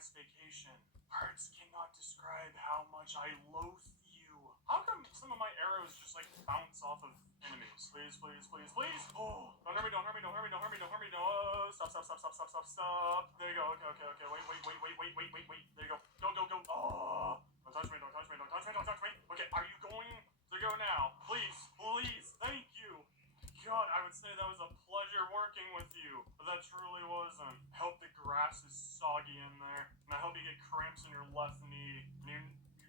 nice vacation. Words cannot describe how much I loathe you. How come some of my arrows just like bounce off of enemies? Please, please, please, please. Oh, don't hurt me, don't hurt me, don't hurt me, don't hurt me, don't hurt me, no. Stop, stop, stop, stop, stop, stop, stop. There you go. Okay, okay, okay. Wait, wait, wait, wait, wait, wait, wait, wait. There you go. Go, go, go. Oh, don't touch me, don't touch me, don't touch me, don't touch me. Okay, are you going to go now? Please, please. Thank you. God, I would say that was a pleasure working with you, but that truly wasn't. I hope the grass is soggy in there, and I hope you get cramps in your left knee, and you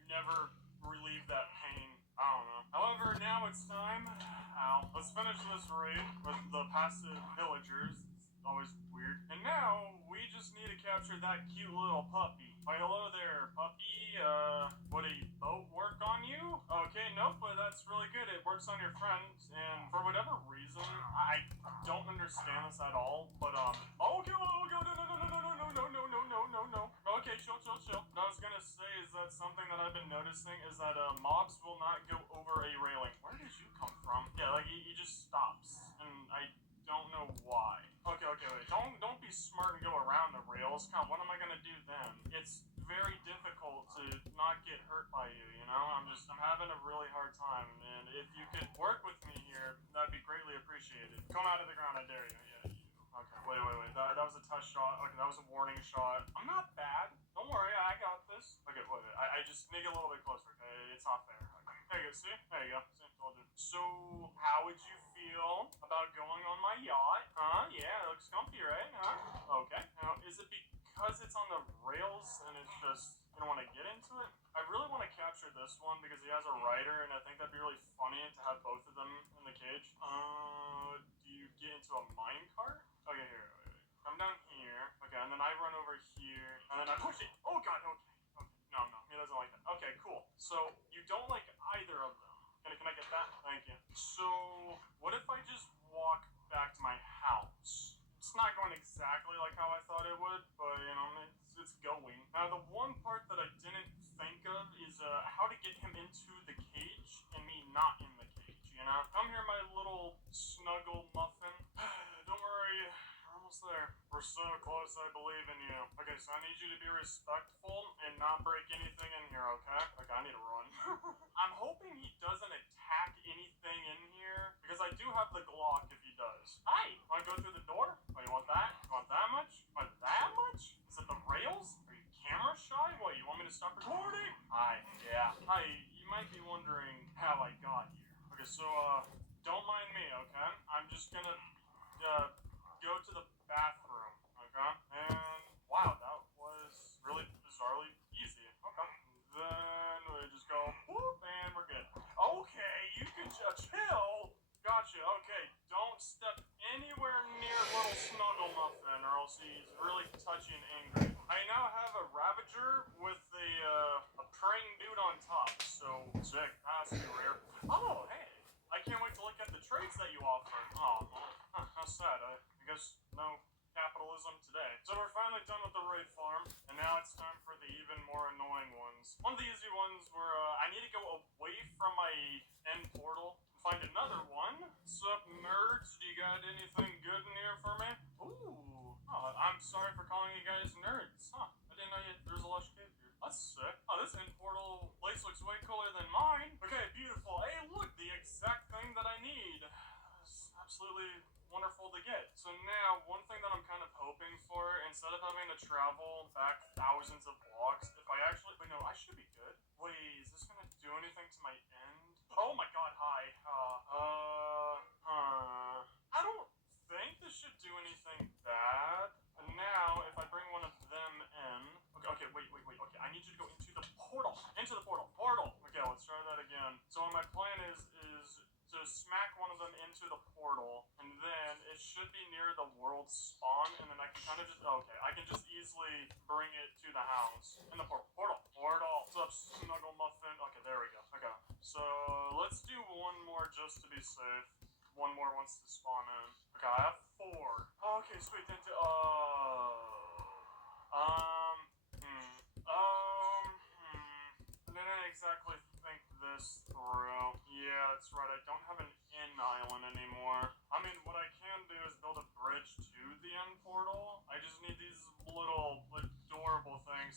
never relieve that pain. I don't know. However, now it's time. Ow. Let's finish this raid with the passive villagers. It's always weird. And now, we just need to capture that cute little puppy. Why, hello there, puppy. Would a boat work on you? Okay, nope, but that's really good. It works on your friends, and for whatever reason, I don't understand this at all, but, okay, no, no, no, no, no, no, no, no, no, no, no, no. Okay, chill, chill, chill. What I was gonna say is that something that I've been noticing is that, mobs will not go over a railing. Where did you come from? Yeah, like, he just stops, and I don't know why. Okay, okay, wait. Don't be smart and go around the rails. Come on, what am I gonna do then? It's very difficult to not get hurt by you, you know? I'm having a really hard time, and if you could work with me here, that'd be greatly appreciated. Come out of the ground, I dare you. Yeah, you. Okay, wait. That was a test shot. Okay, that was a warning shot. I'm not bad. Don't worry, I got this. Okay, wait. I just need a little bit closer, okay? It's not fair. Okay. There you go, see? There you go. See? Told you. So, how would you feel about going on my yacht? Huh? Yeah, it looks comfy, right? Huh? Okay. Now, is it because it's on the rails and it's just, you don't want to get into it? I really want to capture this one because he has a rider, and I think that'd be really funny to have both of them in the cage. Do you get into a minecart? Okay, here, wait. Come down here. Okay, and then I run over here, and then I push it. Oh god, okay. No, he doesn't like that. Okay, cool. So, you don't like either of them. Can I get that? Thank you. So, what if I just walk back to my house? It's not going exactly like how I thought it would, but, you know, it's going. Now, the one part that I didn't think of is how to get him into the cage and me not in the cage, you know? Come here, my little snuggle muffin. Don't worry, we're almost there. We're so close, I believe in you. Okay, so I need you to be respectful and not break anything in here, okay? Okay, I need to run. I'm hoping he doesn't attack anything in here, because I do have the Glock if he does. Hi! Wanna go through the door? Oh, you want that? You want that much? Want that much? Is it the rails? Are you camera shy? What, you want me to stop recording? Hi, yeah. Hi, you might be wondering how I got here. Okay, so, don't mind me, okay? I'm just gonna, go to the bathroom, okay? And, wow, that was really bizarrely easy. Okay. Then we just go, whoop, and we're good. Okay, you can chill. Gotcha, okay. Don't step anywhere near little Snuggle Muffin, or else he's really touchy and angry. I now have a Ravager with a praying dude on top, so sick. That's too rare. Oh, hey. I can't wait to look at the trades that you offer. Oh, how sad. I guess no capitalism today. So we're finally done with the raid farm, and now it's time for the even more annoying ones. One of the easy ones where I need to go away from my end portal and find another one. Sup, nerds? Do you got anything good in here for me? Ooh. Oh, I'm sorry for calling you guys nerds. Huh. I didn't know there was a lush cave here. That's sick. Oh, this end portal place looks way cooler than mine. Okay, beautiful. Hey, look, the exact thing that I need. It's absolutely wonderful to get. So now, one thing that I'm kind of hoping for, instead of having to travel back thousands of blocks, if I actually, wait, no, I should be good. Wait, is this gonna do anything to my end? Oh my god, hi. I don't think this should do anything bad. But now, if I bring one of them in, okay, wait, okay, I need you to go into the portal. Portal. Okay, let's try that again. So my plan is to smack one of them into the portal, and then it should be near the world spawn, and then I can kind of just, okay, I can just easily bring it to the house. In the portal. What's up, Snuggle Muffin? Okay, there we go. Okay, so let's do one more just to be safe. One more wants to spawn in. Okay, I have 4. Okay, sweet. I didn't exactly think this through. Yeah, that's right. I don't have an in island anymore. I mean, what I can do is build a bridge to the end portal. I just need these little adorable things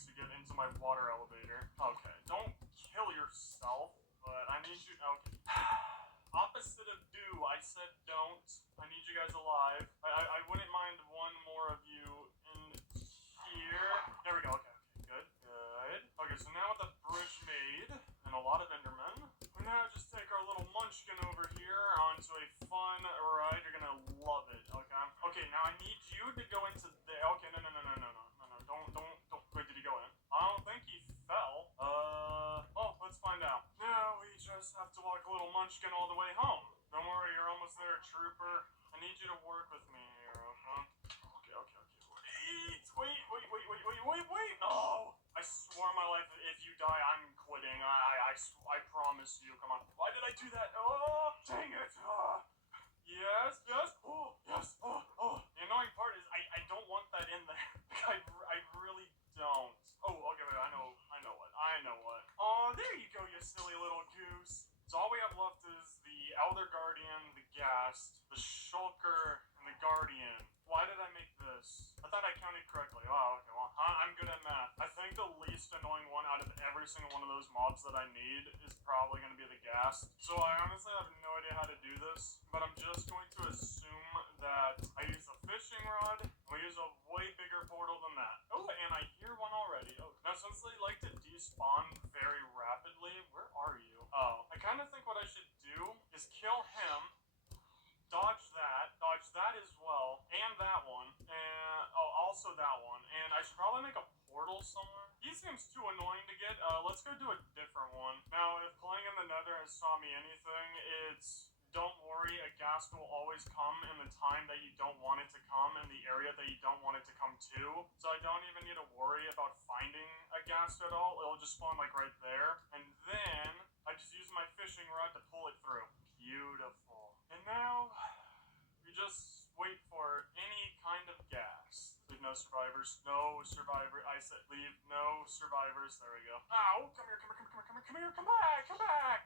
the Shulker, and the Guardian. Why did I make this? I thought I counted correctly. Wow, okay, well, I'm good at math. I think the least annoying one out of every single one of those mobs that I need is probably going to be the ghast. So I honestly have no idea how to do this, but I'm just going to assume that I use a fishing rod, and we use a way bigger portal than that. Oh, and I hear one already. Oh, now since they like to despawn very rapidly, where are you? Oh, I kind of think what I should do is kill him, dodge that as well, and that one, and also that one, and I should probably make a portal somewhere. He seems too annoying to get. Let's go do a different one. Now, if playing in the Nether has taught me anything, it's don't worry, a ghast will always come in the time that you don't want it to come, in the area that you don't want it to come to. So I don't even need to worry about finding a ghast at all. It'll just spawn like right there, and then I just use my fishing rod to pull it through. Beautiful. And now we just wait for any kind of ghast. Leave no survivors. No survivor. I said leave no survivors. There we go. Ow! Come here! Come here! Come here! Come here! Come here! Come back! Come back!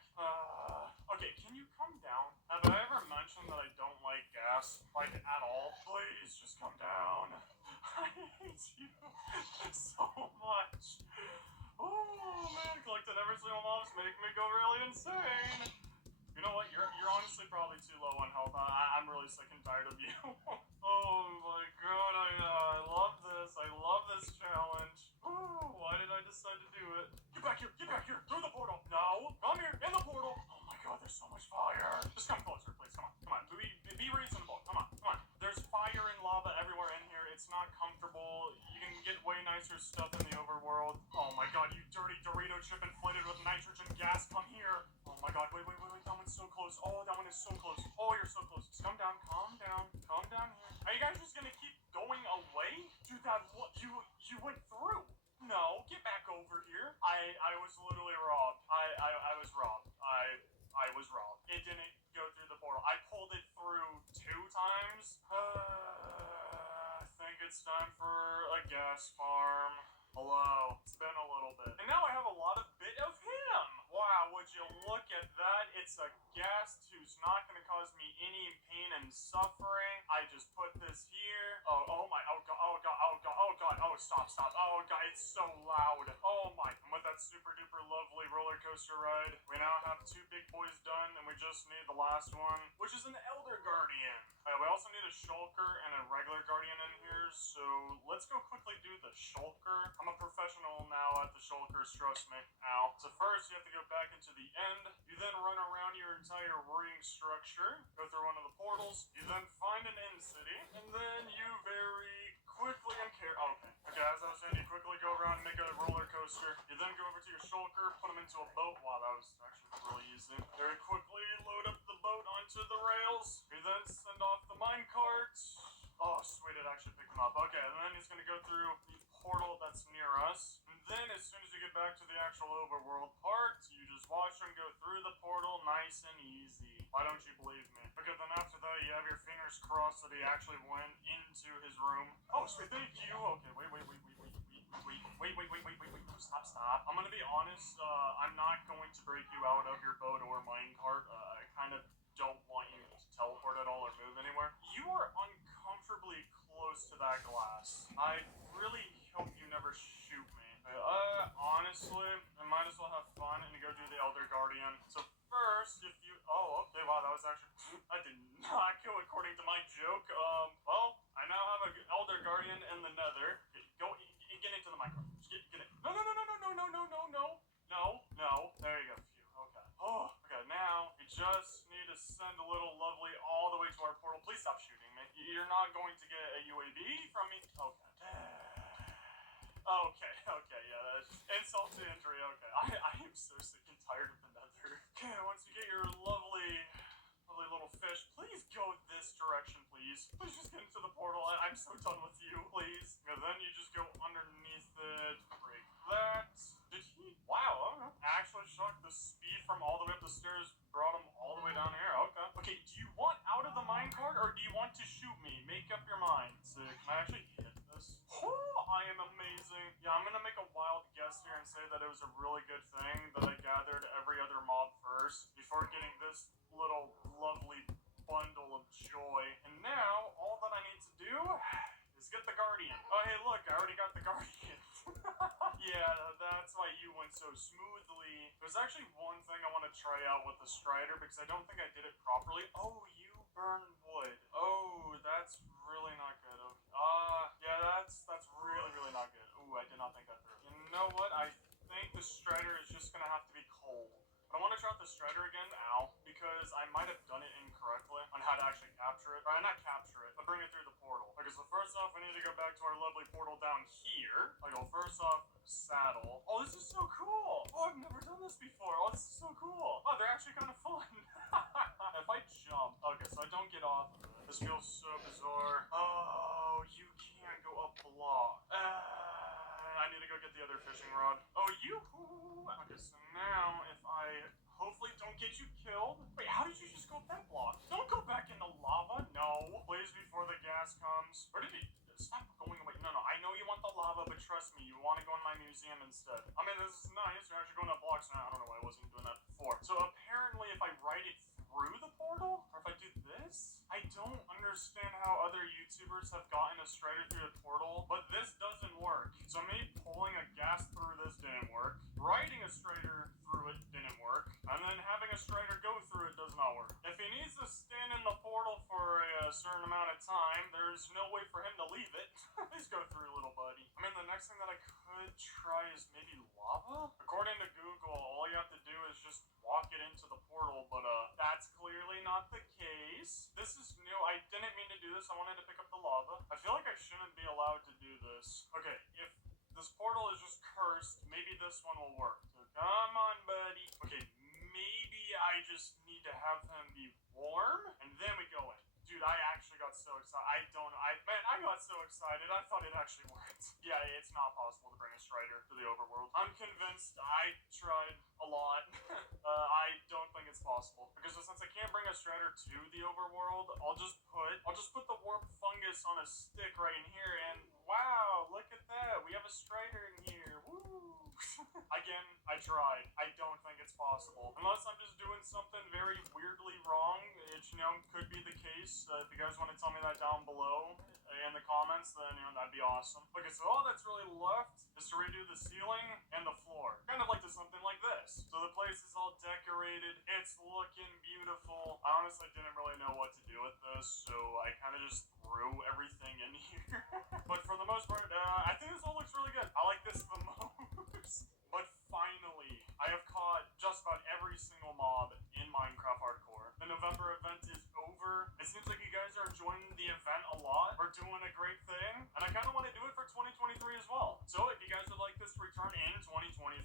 Okay. Can you come down? Have I ever mentioned that I don't like ghast like at all? Please just come down. I hate you so much. Oh man, collecting every single mob's making me go really insane. You know what? You're honestly probably too low on health. I'm really sick and tired of you. Oh my god, I love this. I love this challenge. Ooh, why did I decide to do it? Get back here! Get back here! Through the portal! No! Come here! In the portal! Oh my god, there's so much fire. Just come closer, please. Come on. Come on. Be reasonable. Come on. Come on. There's fire and lava everywhere in here. It's not comfortable. You can get way nicer stuff in the overworld. Oh my god, you dirty Dorito chip inflated with nitrogen gas. Come here. Oh my god, wait. That one's so close. Oh, that one is so close. Oh, you're so close. Just calm down here. Are you guys just gonna keep going away? Dude, you went through. No, get back over here. I was literally robbed. I was robbed. I was robbed. It didn't go through the portal. I pulled it through 2 times. I think it's time for a gas farm. Hello. It's been a little bit. And now I have a lot of bit of him. Wow, would you look at that? It's a ghast who's not going to cause me any pain and suffering. I just put this here. Oh god, stop. Oh god, it's so loud. Oh my. And with that super duper lovely roller coaster ride, we now have 2 big boys done, and we just need the last one, which is an Elder Guardian. We also need a Shulker and a regular Guardian in here, so let's go quickly do the Shulker. I'm a professional now at the Shulkers, trust me. Ow. So first, you have to go back into the end. You then run around your entire ring structure, go through one of the portals. You then find an end city, and then you very quickly and Okay, as I was saying, you quickly go around and make a roller coaster. You then go over to your Shulker, put him into a boat. Wow, that was actually really easy. Very quickly load up the boat onto the rails. You then send off the minecart. Oh, sweet, it actually picked him up. Okay, and then he's gonna go through the portal that's near us. And then as soon as you get back to the actual overworld part, you just watch him go through the portal nice and easy. Why don't you believe me? Okay, then after that, you have your fingers crossed that he actually went into his room. Oh, sweet, thank you. Okay, wait. Stop. I'm gonna be honest, I'm not going to break you out of your boat or minecart. I kind of don't want you to teleport at all or move anywhere. You are uncomfortably close to that glass. I really hope you never shoot me. Honestly, I might as well have fun and go do the Elder Guardian. So first, if you... Oh, okay, wow, that was actually... I did not go according to my joke. Well, I now have an Elder Guardian in the Nether. Go, get into the minecart. Get in. No. There you go. Phew, okay. Oh, okay, now we just need to send a little lovely all the way to our portal. Please stop shooting me. You're not going to get a UAV from me. Okay, yeah, that's insult to injury. Okay, I am so sick and tired of the Nether. Okay, once you get your lovely little fish, please go this direction, please. Please just get into the portal. I'm so done with you, please. And then you just go underneath it, break that. Did he? Wow, I don't know. Actually shocked the speed from all the way up the stairs brought him all the way down here. Okay, do you want out of the minecart or do you want to shoot me? Make up your mind. So, can I actually hit this? Oh, I am amazing. Yeah, I'm gonna make a wild guess here and say that it was a really good thing that I gathered every other mob first before getting this little lovely bundle of joy. went so smoothly. There's actually one thing I want to try out with the Strider because I don't think I did it properly. Oh, you burn wood. Oh, that's really not good. Yeah, that's really not good. Ooh, I did not think that through. You know what? I think the Strider is just gonna have to be cold. But I want to try out the Strider again, because I might have done it incorrectly on how to actually capture it. Or not capture it, but bring it through the portal. Okay, so first off, we need to go back to our lovely portal down here. I go first off, saddle. Oh, this is so cool. Oh, I've never done this before. Oh, this is so cool. Oh, they're actually kind of fun. If I jump, okay, so I don't get off. This feels so bizarre. Oh, you can't go up the block. I need to go get the other fishing rod. Oh, yoo-hoo! Okay, so now if I hopefully don't get you killed. Wait, how did you just go up that block? Don't go back in the lava. No. Please, before the gas comes. Where did he... Stop going away. No, I know you want the lava, but trust me, you want to go in my museum instead. I mean, this is nice. You're actually going up blocks now. I don't know why I wasn't doing that before. So apparently, if I write it through the portal, or if I do this, I don't understand how other YouTubers have gotten a Strider through the portal, but this doesn't work. So me pulling a gas through this didn't work. Writing a Strider through it didn't work. And then having a Strider go through it does not work. If he needs to stand in the portal for a certain amount of time, there's no way for him to leave it. Please go through, little buddy. I mean, the next thing that I could try is maybe lava? According to Google, all you have to do is just walk it into the portal, but that's clearly not the case. This is new. I didn't mean to do this. I wanted to pick up the lava. I feel like I shouldn't be allowed to do this. Okay, if this portal is just cursed, maybe this one will work. So come on, buddy. Okay, maybe I just need to have him be warm, and then we go in. Dude, I actually got so excited. I got so excited. I thought it actually worked. Yeah, it's not possible to bring a Strider to the overworld. I'm convinced. I tried a lot. I don't think it's possible because since I can't bring a Strider to the overworld, I'll just put the warp fungus on a stick right in here, and wow, look at that. We have a Strider in here. Woo! Again, I tried. I don't think it's possible. Unless I'm just doing something very weirdly wrong, which, could be the case. If you guys want to tell me that down below in the comments, then, that'd be awesome. Okay, so all that's really left is to redo the ceiling and the floor. Kind of like to something like this. So the place is all decorated. It's looking beautiful. I honestly didn't really know what to do with this, so I kind of just threw everything in here. But for the most part, I think this all looks really good. I like this the most. But finally, I have caught just about every single mob in Minecraft Hardcore. The November event is over. It seems like you guys are enjoying the event a lot. We're doing a great thing. And I kind of want to do it for 2023 as well. So if you guys would like this to return in 2023,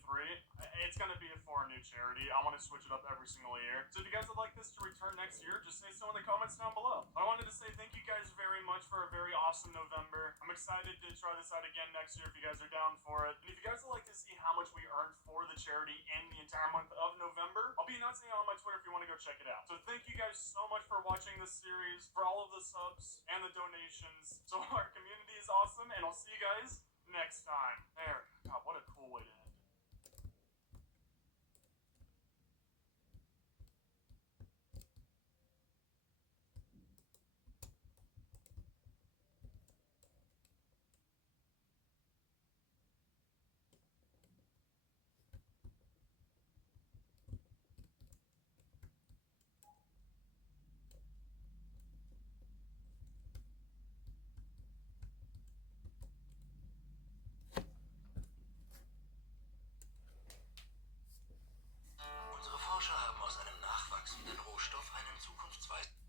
it's going to be for a new charity. I want to switch it up every single year. So if you guys would like this to return next year, just say so in the comments down below. I wanted to say thank you guys very much for a very awesome November. I'm excited to try this out again next year if you guys are down for it. And if you guys would like to see how much we earned for the charity in the entire month of November, I'll be announcing it on my Twitter if you want to go check it out. So thank you guys so much for watching this series, for all of the subs and the donations. So our community is awesome, and I'll see you guys next time. There. God, what a cool way to end. Unsere Forscher haben aus einem nachwachsenden Rohstoff einen zukunftsweisenden...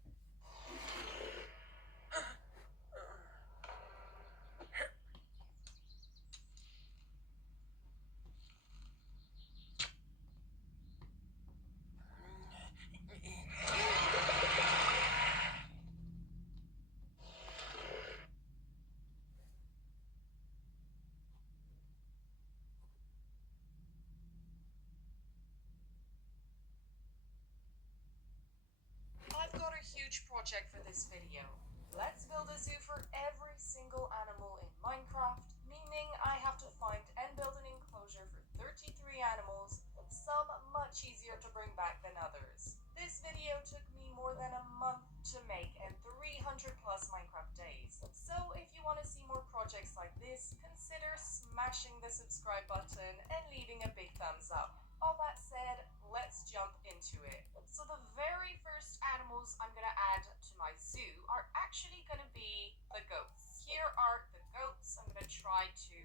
I've got a huge project for this video. Let's build a zoo for every single animal in Minecraft, meaning I have to find and build an enclosure for 33 animals, some much easier to bring back than others. This video took me more than a month to make and 300 plus Minecraft days. So if you want to see more projects like this, consider smashing smashing the subscribe button and leaving a big thumbs up. All that said, let's jump into it. So the very first animals I'm gonna add to my zoo are actually gonna be the goats. Here are the goats. I'm gonna try to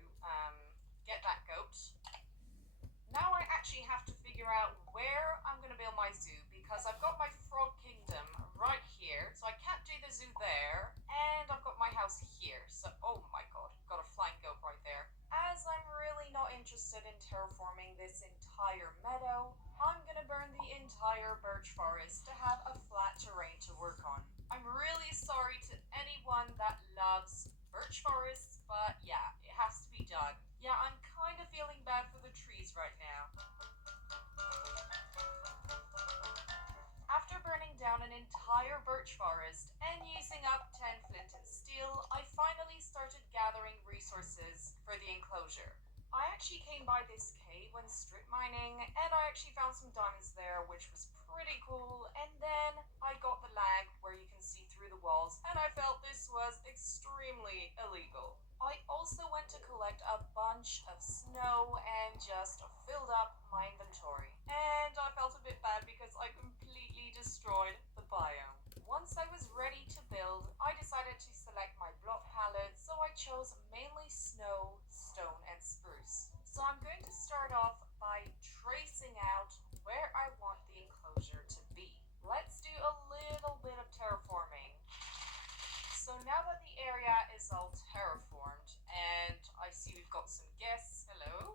get that goat. Now I actually have to figure out where I'm gonna build my zoo because I've got my frog kingdom right here, so I can't do the zoo there, and I've got my house here. So, oh my god, got a flying goat right there. As I'm really not interested in terraforming this entire meadow, I'm gonna burn the entire birch forest to have a flat terrain to work on. I'm really sorry to anyone that loves birch forests, but yeah, it has to be done. Yeah, I'm kind of feeling bad for the trees right now. After burning down an entire birch forest and using up 10 flint and steel, I finally started gathering resources for the enclosure. I actually came by this cave when strip mining, and I actually found some diamonds there, which was pretty cool, and then I got the lag where you can see through the walls, and I felt this was extremely illegal. I also went to collect a bunch of snow and just filled up my inventory. And I felt a bit bad because I completely destroyed the biome. Once I was ready to build, I decided to select my block palette, so I chose mainly snow, stone, and spruce. So I'm going to start off by tracing out where I want the enclosure to be. Let's do a little bit of terraforming. So now that the area is all terraformed, and I see we've got some guests, hello.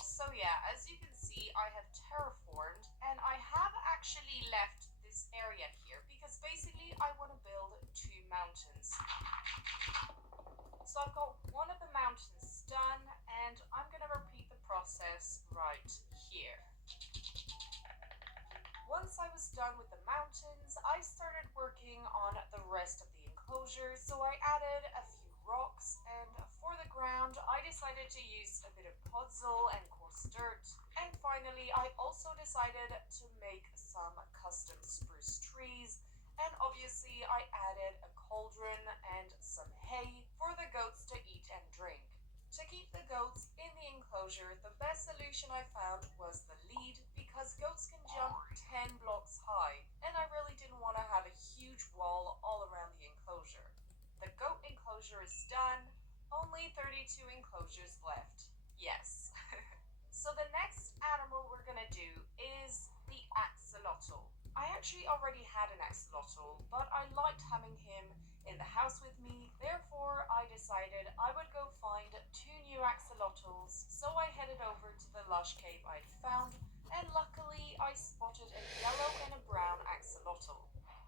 So yeah, as you can see, I have terraformed, and I have actually left this area here because basically I want to build 2 mountains. So I've got one of the mountains done, and I'm going to repeat the process right here. Once I was done with the mountains, I started working on the rest of the enclosure, so I added a few rocks, and for the ground, I decided to use a bit of puzzle and coarse dirt, and finally, I also decided to make some custom spruce trees, and obviously, I added a cauldron and some hay for the goats to eat and drink. To keep the goats in the enclosure, the best solution I found was the lead because goats can jump 10 blocks high, and I really didn't want to have a huge wall all around the enclosure. The goat enclosure is done, only 32 enclosures left. Yes. So the next animal we're gonna do is the axolotl. I actually already had an axolotl, but I liked having him in the house with me. Therefore, I decided I would go find 2 new axolotls. So I headed over to the lush cave I'd found, and luckily I spotted a yellow and a brown axolotl.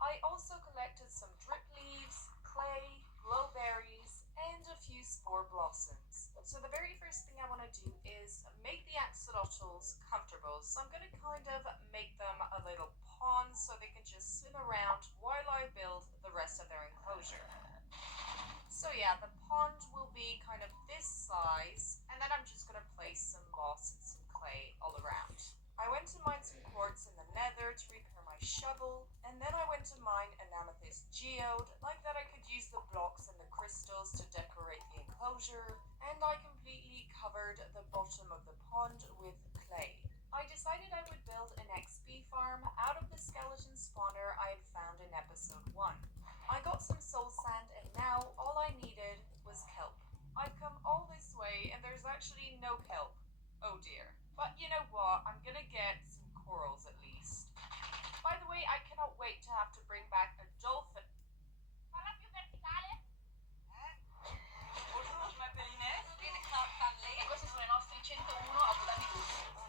I also collected some drip leaves, clay, glowberries, and a few spore blossoms. So the very first thing I want to do is make the axolotls comfortable. So I'm going to kind of make them a little pond so they can just swim around while I build the rest of their enclosure. So yeah, the pond will be kind of this size, and then I'm just going to place some moss and some clay all around. I went to mine some quartz in the nether to repair my shovel, and then I went to mine an amethyst geode, like that I could use the blocks and the crystals to decorate the enclosure, and I completely covered the bottom of the pond with clay. I decided I would build an XP farm out of the skeleton spawner I had found in episode 1. I got some soul sand, and now all I needed was kelp. I've come all this way and there's actually no kelp. Oh dear. But you know what? I'm gonna get some corals at least. By the way, I cannot wait to have to bring back a dolphin. Parla più verticale? Bonjour, je m'appelle Inès. E questi sono i nostri 101 Abu Dhabi Tour.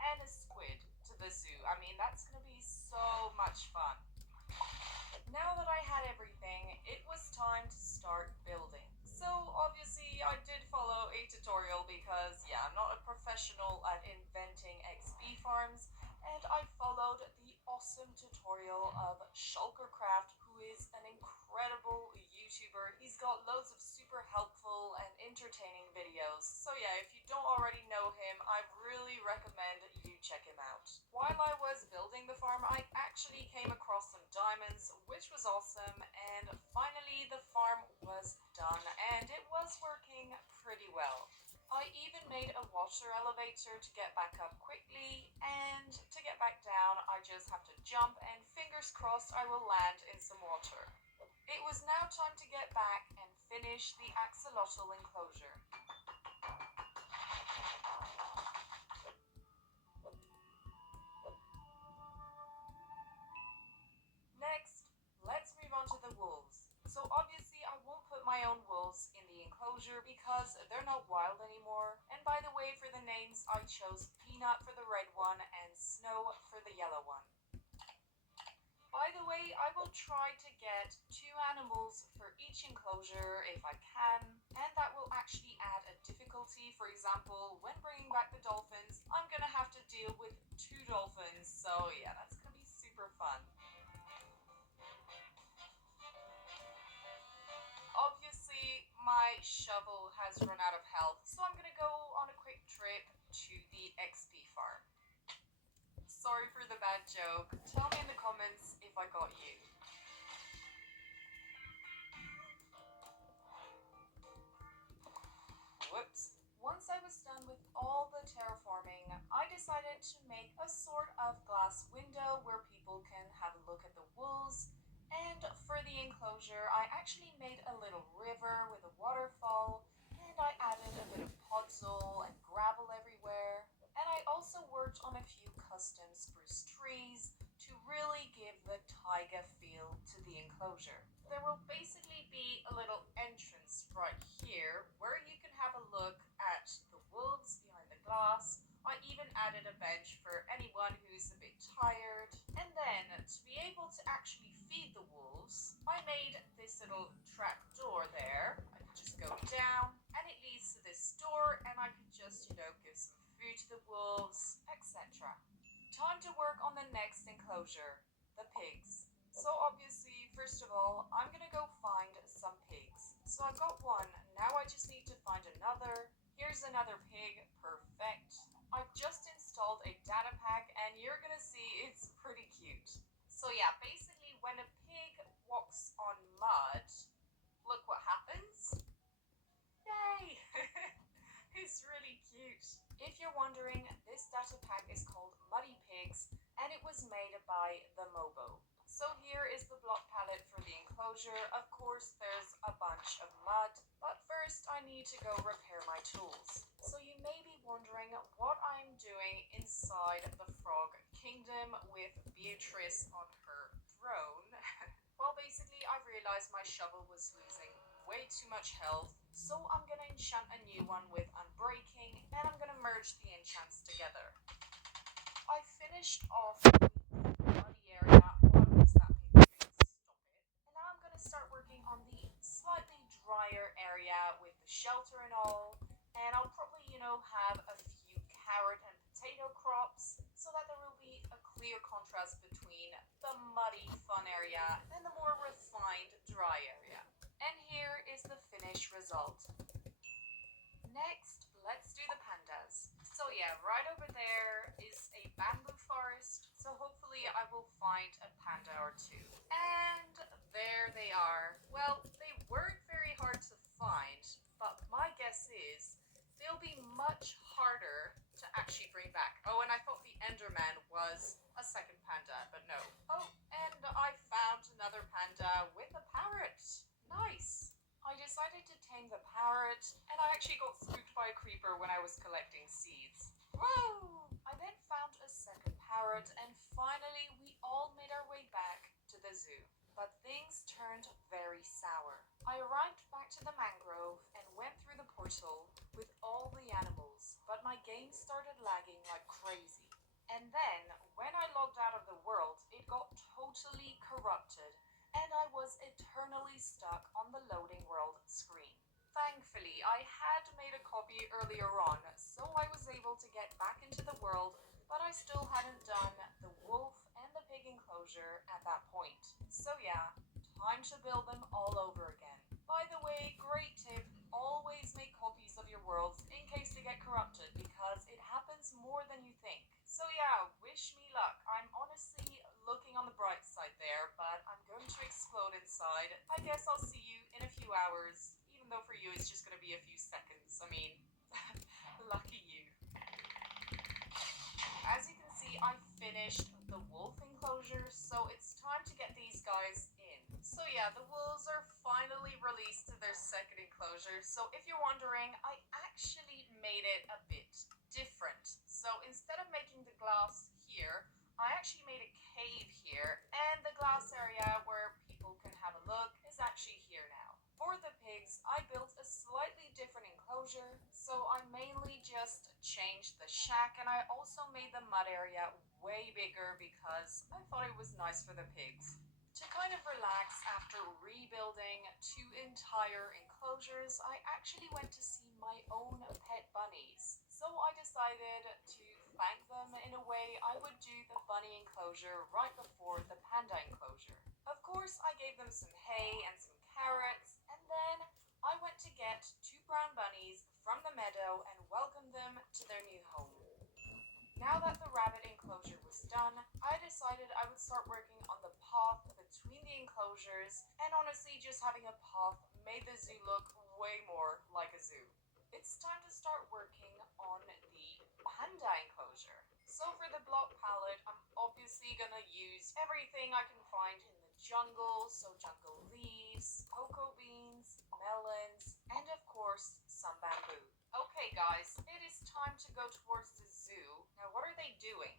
And a squid to the zoo. I mean, that's gonna be so much fun. start building. So obviously I did follow a tutorial because yeah, I'm not a professional at inventing XP farms, and I followed the awesome tutorial of Shulkercraft, who is an incredible YouTuber. He's got loads of super helpful and entertaining videos. So yeah, if you don't already know him, I really recommend you check him out. While I was building the farm, I actually came across some diamonds, which was awesome, and finally the farm was done, and it was working pretty well. I even made a water elevator to get back up quickly, and to get back down, I just have to jump, and fingers crossed I will land in some water. It was now time to get back and finish the axolotl enclosure. Next, let's move on to the wolves. So obviously I won't put my own wolves in the enclosure because they're not wild anymore. And by the way, for the names, I chose Peanut for the red one and Snow for the yellow one. By the way, I will try to get 2 animals for each enclosure if I can, and that will actually add a difficulty. For example, when bringing back the dolphins, I'm gonna have to deal with 2 dolphins, so yeah, that's gonna be super fun. Obviously, my shovel has run out of health, so I'm gonna go on a quick trip to the XP farm. Sorry for the bad joke. Tell me in the comments if I got you. Whoops. Once I was done with all the terraforming, I decided to make a sort of glass window where people can have a look at the wolves. And for the enclosure, I actually made a little river with a waterfall, and I added a bit of podzol and gravel everywhere. And I also worked on a few custom spruce trees to really give the taiga feel to the enclosure. There will basically be a little entrance right here where you can have a look at the wolves behind the glass. I even added a bench for anyone who's a bit tired. And then to be able to actually feed the wolves, I made this little trap door there. I could just go down and it leads to this door, and I could just, give some food to the wolves, etc. Time to work on the next enclosure, the pigs. So obviously, first of all, I'm gonna go find some pigs. So I've got one, now I just need to find another. Here's another pig, perfect. I've just installed a data pack and you're gonna see it's pretty cute. So yeah, basically when a pig walks on mud, look what happens. Yay! It's really cute. If you're wondering, this data pack is called Muddy Pigs, and it was made by the Mobo. So here is the block palette for the enclosure. Of course, there's a bunch of mud, but first I need to go repair my tools. So you may be wondering what I'm doing inside the Frog Kingdom with Beatrice on her throne. Well, basically, I realized my shovel was losing way too much health, so I'm gonna enchant a new one with Unbreaking, and I'm gonna merge the enchants together. I finished off with the muddy area. What is that pig doing? Stop it. And now I'm gonna start working on the slightly drier area with the shelter and all, and I'll probably, have a few carrot and potato crops so that there will be a clear contrast between the muddy fun area and the more refined dry area. And here is the finished result. Next, let's do the pandas. So yeah, right over there is a bamboo forest, so hopefully I will find a panda or two. And there they are. Well, they weren't very hard to find, but my guess is they'll be much harder to actually bring back. Oh, and I thought the Enderman was a second panda, but no. Oh, and I found another panda with a parrot. Nice. I decided to tame the parrot, and I actually got spooked by a creeper when I was collecting seeds. Whoa! I then found a second parrot, and finally we all made our way back to the zoo. But things turned very sour. I arrived back to the mangrove and went through the portal with all the animals, but my game started lagging like crazy. And then, when I logged out of the world, it got totally corrupted, and I was eternally stuck on the loading world Thankfully, I had made a copy earlier on, so I was able to get back into the world, but I still hadn't done the wolf and the pig enclosure at that point. So yeah, time to build them all over again. By the way, great tip, always make copies of your worlds in case they get corrupted, because it happens more than you think. So yeah, wish me luck. I'm honestly looking on the bright side there, but I'm going to explode inside. I guess I'll see you in a few hours, even though for you it's just going to be a few seconds. I mean, lucky you. As you can see, I finished the wolf enclosure, so it's time to get these guys in. So yeah, the wolves are finally released to their second enclosure. So if you're wondering, I actually made it a bit different. So instead of making the glass here, I actually made a cave here, and the glass area where people can have a look is actually here now. For the pigs, I built a slightly different enclosure, so I mainly just changed the shack, and I also made the mud area way bigger because I thought it was nice for the pigs. To kind of relax after rebuilding 2 entire enclosures, I actually went to see my own pet bunnies. So I decided to thank them in a way I would do the bunny enclosure right before the panda enclosure. Of course, I gave them some hay and some carrots, and then I went to get 2 brown bunnies from the meadow and welcomed them to their new home. Now that the rabbit enclosure was done, I decided I would start working on the path between the enclosures, and honestly, just having a path made the zoo look way more like a zoo. It's time to start working on the panda enclosure. So for the block palette, I'm obviously gonna use everything I can find in the jungle, so jungle leaves, cocoa beans, melons, and of course, some bamboo. Okay guys, it is time to go towards the zoo. Now what are they doing?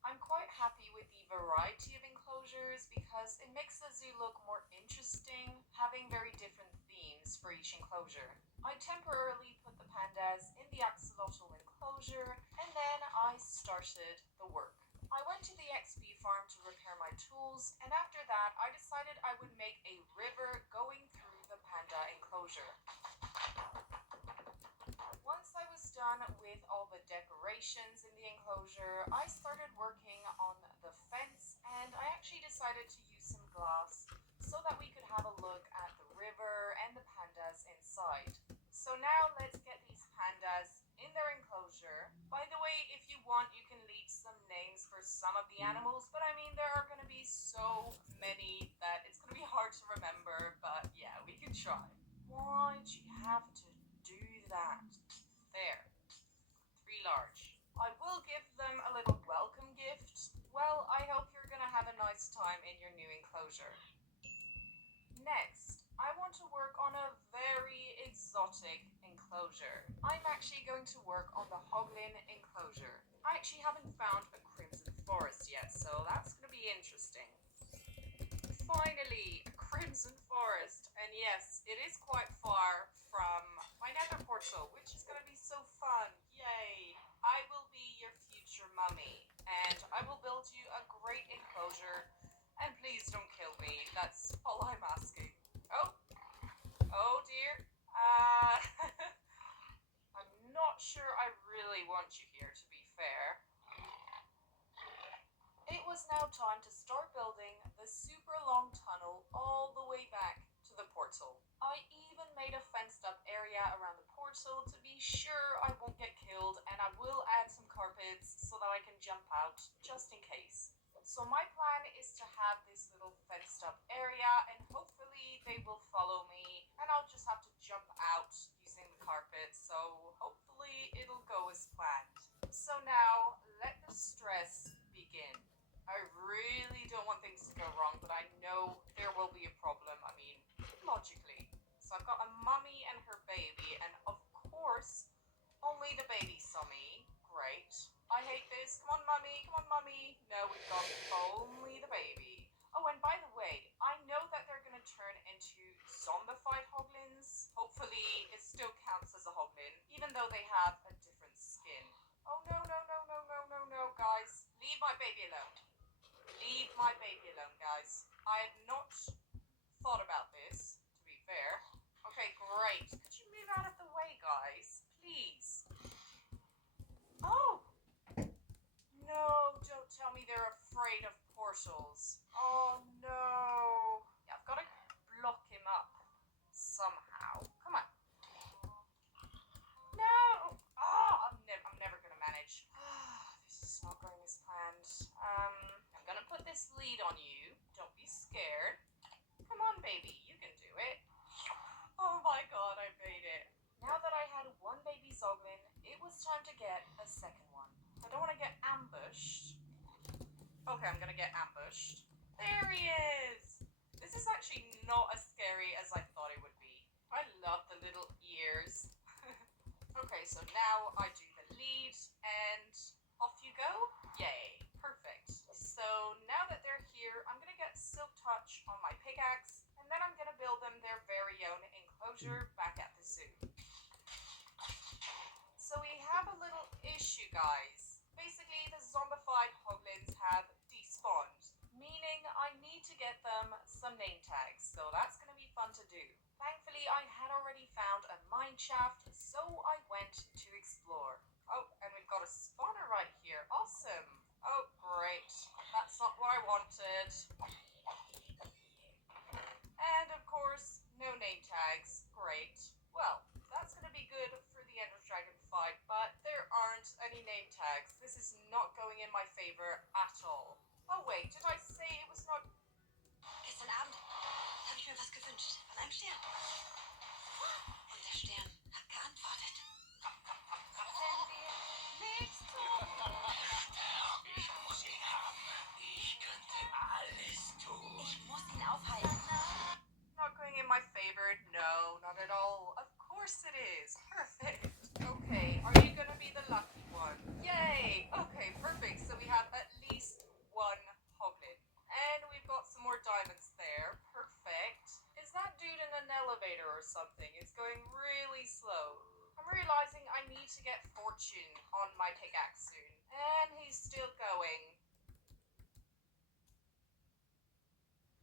I'm quite happy with the variety of enclosures because it makes the zoo look more interesting, having very different themes for each enclosure. I temporarily put the pandas in the axolotl enclosure, and then I started the work. I went to the XP farm to repair my tools, and after that I decided I would make a river going through the panda enclosure. Once I was done with all the decorations in the enclosure, I started working on the fence, and I actually decided to use some glass so that we could have a look at the river and the pandas inside. So now let's get these pandas in their enclosure. By the way, if you want, you can leave some names for some of the animals, but I mean, there are going to be so many that it's going to be hard to remember, but yeah, we can try. Why'd you have to do that? There. 3 large. I will give them a little welcome gift. Well, I hope you're gonna have a nice time in your new enclosure. Next, I want to work on a very exotic enclosure. I'm actually going to work on the hoglin enclosure. I actually haven't found a crimson forest yet, so that's gonna be interesting. Finally, a crimson forest. And yes, it is quite far from my nether portal, which is gonna be so fun. Yay! I will be your future mummy, and I will build you a great enclosure. And please don't kill me. That's all I'm asking. Oh, oh dear. I'm not sure I really want you here, to be fair. It was now time to start building the super long tunnel all the way back to the portal. I even made a fenced up area around the portal to be sure I won't get killed, and I will add some carpets so that I can jump out just in case. So my plan is to have this little fenced up area, and hopefully they will follow me, and I'll just have to jump out using the carpet, so hopefully it'll go as planned. So now, let the stress begin. I really don't want things to go wrong, but I know there will be a problem. I mean, logically. So I've got a mummy and her baby, and of course, only the baby saw me. Great. I hate this. Come on, mummy. Come on, mummy. No, we've got only the baby. Oh, and by the way, I know that they're going to turn into zombified hoglins. Hopefully, it still counts as a hoglin, even though they have a different skin. Oh, no, no, no, no, no, no, no, guys. Leave my baby alone. Leave my baby alone, guys. I had not thought about this, to be fair. Okay, great. Could portals. Oh no. Yeah, I've got to block him up somehow. Come on. No! Oh, I'm never gonna manage. This is not going as planned. I'm gonna put this lead on you. Don't be scared. Come on, baby, you can do it. Oh my god, I made it. Now that I had one baby Zoglin, it was time to get a second one. I don't want to get ambushed. Okay, I'm gonna get ambushed. There he is! This is actually not as scary as I thought it would be. I love the little ears. Okay, so now I do the lead, and off you go. Yay, perfect. So now that they're here, I'm gonna get Silk Touch on my pickaxe, and then I'm gonna build them their very own enclosure back at the zoo. So we have a little issue, guys. Basically, the zombified hoglins have despawned, meaning I need to get them some name tags, so that's gonna be fun to do. Thankfully, I had already found a mine shaft, so I went to explore. Oh, and we've got a spawner right here. Awesome. Oh, great. That's not what I wanted. And of course, no name tags. Great. Well, that's going to be good for the Ender Dragon fight, but there aren't any name tags. This is not going in my favor at all. Oh wait, did I say it was not... Gestern Abend habe ich mir was gewünscht. Von einem Stern. Und der Stern hat geantwortet. Wenn wir nichts tun. Ich muss ihn haben. Ich könnte alles tun. Ich muss ihn aufhalten. Not going in my favor? No, not at all. Of course it is. Perfect. Okay, are you gonna be the lucky one? Yay! Okay, perfect. So we have at least one hoglin. And we've got some more diamonds there. Perfect. Is that dude in an elevator or something? It's going really slow. I'm realizing I need to get fortune on my pickaxe soon. And he's still going.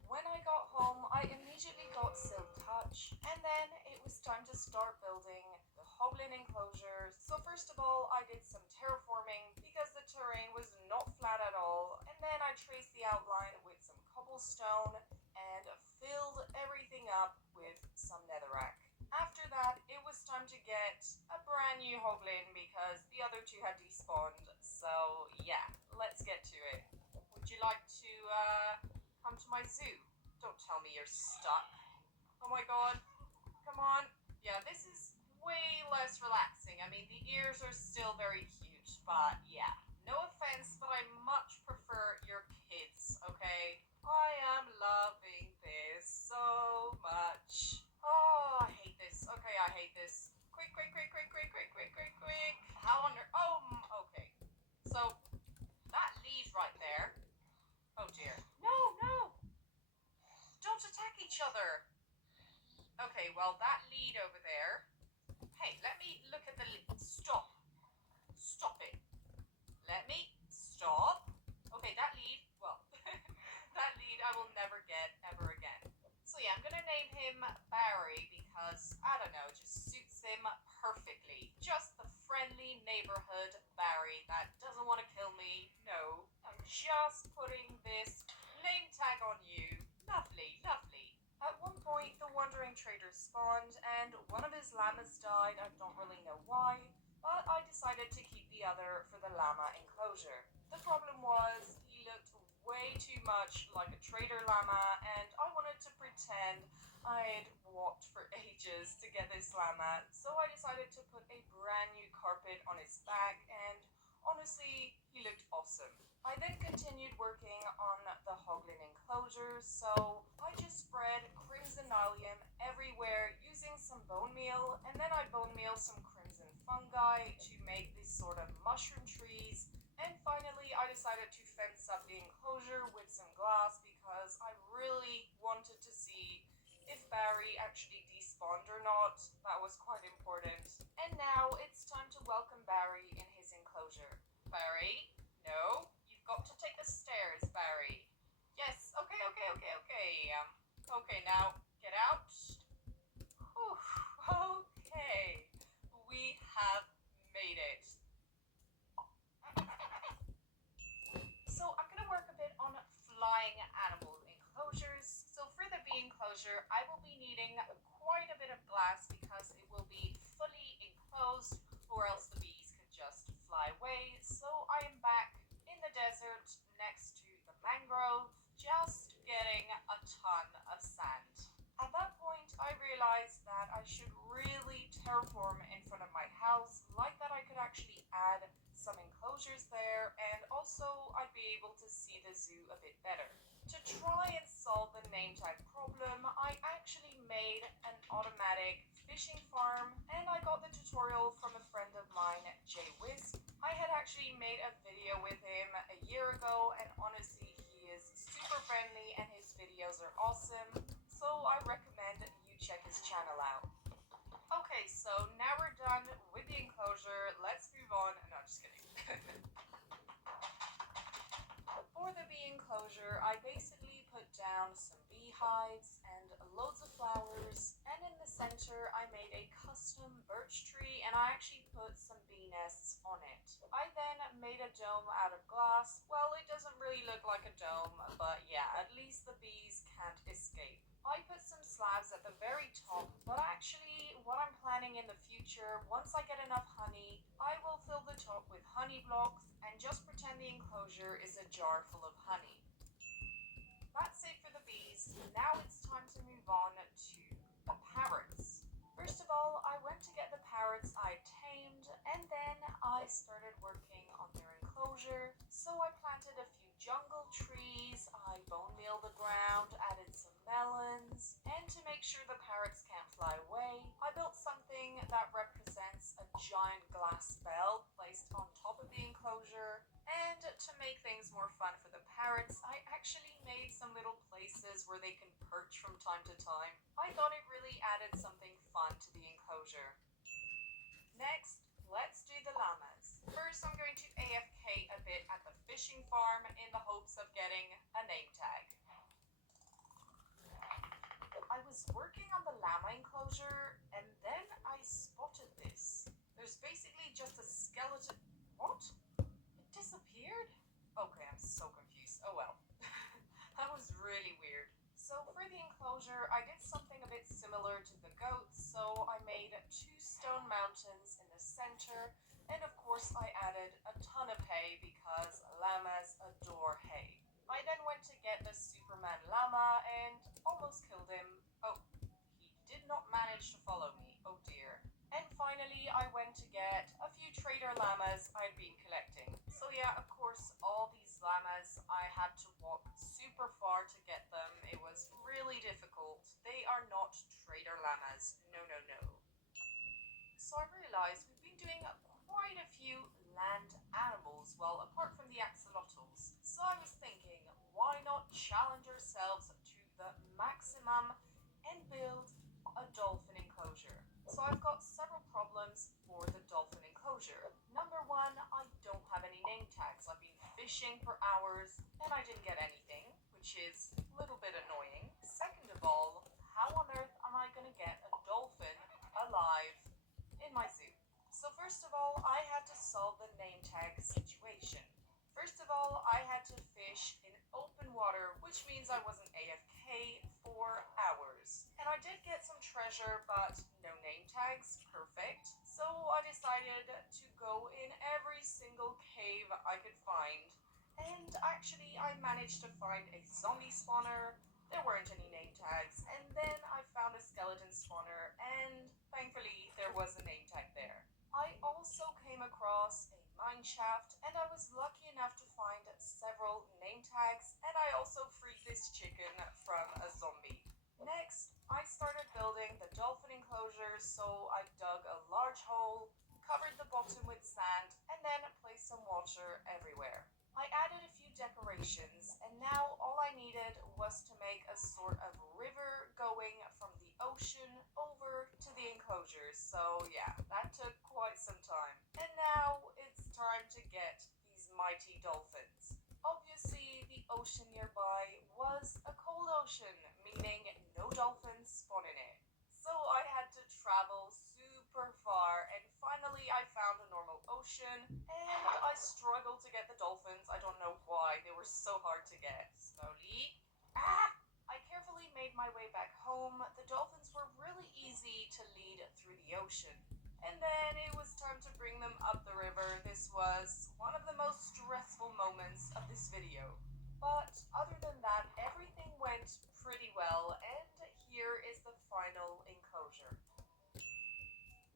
When I got home, I immediately got Silk Touch, and then it was time to start building the hoglin enclosure. So first of all, I did some terraforming because the terrain was not flat at all, and then I traced the outline with some cobblestone and filled everything up with some netherrack. After that, it was time to get a brand new hoglin because the other two had despawned. So yeah, let's get to it. Would you like to come to my zoo? Don't tell me you're stuck. Oh my god. Come on. Yeah, this is way less relaxing. I mean, the ears are still very cute, but yeah. No offense, but I much prefer your kids, okay? I am loving this so much. Oh, I hate this. Okay, I hate this. Quick, quick, quick, quick, quick, quick, quick, quick, quick. How on earth? Oh, okay. So, that lead right there. Oh dear. No, no! Don't attack each other! Okay, well, that lead over there. Hey, let me look at the lead. Stop. Stop it. Let me stop. Okay, that lead, well, that lead I will never get ever again. So yeah, I'm gonna name him Barry because, I don't know, it just suits him perfectly. Just the friendly neighborhood Barry that doesn't want to kill me. No, I'm just putting this name tag on you. Lovely, lovely. At one point, the Wandering Trader spawned, and one of his llamas died. I don't really know why, but I decided to keep the other for the llama enclosure. The problem was, he looked way too much like a trader llama, and I wanted to pretend I'd walked for ages to get this llama, so I decided to put a brand new carpet on his back, and honestly, he looked awesome. I then continued working on the hoglin enclosure, so I just spread crimson allium everywhere using some bone meal, and then I bone meal some crimson fungi to make these sort of mushroom trees, and finally I decided to fence up the enclosure with some glass because I really wanted to see if Barry actually despawned or not. That was quite important. And now it's time to welcome Barry in his enclosure. Barry? No? You've got to take the stairs, Barry. Yes, okay. Okay, now, get out. Whew, okay. We have made it. So I'm gonna work a bit on fly I will be needing quite a bit of glass because it will be fully enclosed, or else the bees could just fly away. So I am back in the desert next to the mangrove, just getting a ton of sand. At that point, I realized that I should really terraform in front of my house, like that I could actually add some enclosures there, and also I'd be able to see the zoo a bit better. To try and solve the name tag problem, I actually made an automatic fishing farm, and I got the tutorial from a friend of mine, Jay Wiz. I had actually made a video with him a year ago, and honestly, he is super friendly and his videos are awesome, so I recommend you check his channel out. Okay, so now we're done with the enclosure. Let's move on. No, just kidding. For the bee enclosure, I basically put down some beehives and loads of flowers, and in the center I made a custom birch tree, and I actually put some bee nests on it. I then made a dome out of glass. Well, it doesn't really look like a dome, but yeah, at least the bees can't escape. I put some slabs at the very top, but actually what I'm planning in the future, once I get enough honey, I will fill the top with honey blocks and just pretend the enclosure is a jar full of honey. That's it for the bees. Now it's time to move on to the parrots. First of all, I went to get the parrots I tamed, and then I started working on their enclosure. So I planted a few jungle trees, I bone mealed the ground, added some melons, and to make sure the parrots can't fly away, I built something that represents a giant glass bell placed on top of the enclosure. And to make things more fun for the parrots, I actually made some little places where they can perch from time to time. I thought it really added something fun to the enclosure. Next, let's do the llamas. First, I'm going to AFK a bit at the fishing farm in the hopes of getting a name tag. I was working on the llama enclosure, and then I spotted this. There's basically just a skeleton. What? It disappeared? Okay, I'm so confused. Oh well. That was really weird. So for the enclosure, I did something a bit similar to the goats. So I made 2 stone mountains in the center, and of course I added a ton of hay because llamas adore hay. I then went to get the Superman llama and almost killed him. Oh, he did not manage to follow me. Oh dear. And finally, I went to get a few trader llamas I'd been collecting. So yeah, of course, all these llamas, I had to walk super far to get them. It was really difficult. They are not trader llamas. No, no, no. So I realized we've been doing quite a few land animals, well, apart from the axolotls. So I was thinking, why not challenge ourselves to the maximum and build a dolphin enclosure? So I've got several problems for the dolphin enclosure. Number one, I don't have any name tags. I've been fishing for hours and I didn't get anything, which is a little bit annoying. Second of all, how on earth am I going to get a dolphin alive in my zoo? So first of all, I had to solve the name tag situation. First of all, I had to fish in open water, which means I wasn't AFK for hours. And I did get some treasure, but no name tags. Perfect. So I decided to go in every single cave I could find. And actually, I managed to find a zombie spawner. There weren't any name tags. And then I found a skeleton spawner, and thankfully, there was a name tag there. I also came across a mine shaft, and I was lucky enough to find several name tags, and I also freed this chicken from a zombie. Next, I started building the dolphin enclosure, so I dug a large hole, covered the bottom with sand, and then placed some water everywhere. I added a few decorations, and now all I needed was to make a sort of river going from the ocean over to the enclosure. So yeah, that took quite some time. And now it's time to get these mighty dolphins. Obviously, the ocean nearby was a cold ocean, meaning no dolphins spawn in it. So I had to travel super far, and finally I found a normal ocean, and I struggled to get the dolphins. I don't know why, they were so hard to get. Slowly. I carefully made my way back home, home, the dolphins were really easy to lead through the ocean. And then it was time to bring them up the river. This was one of the most stressful moments of this video. But other than that, everything went pretty well, and here is the final enclosure.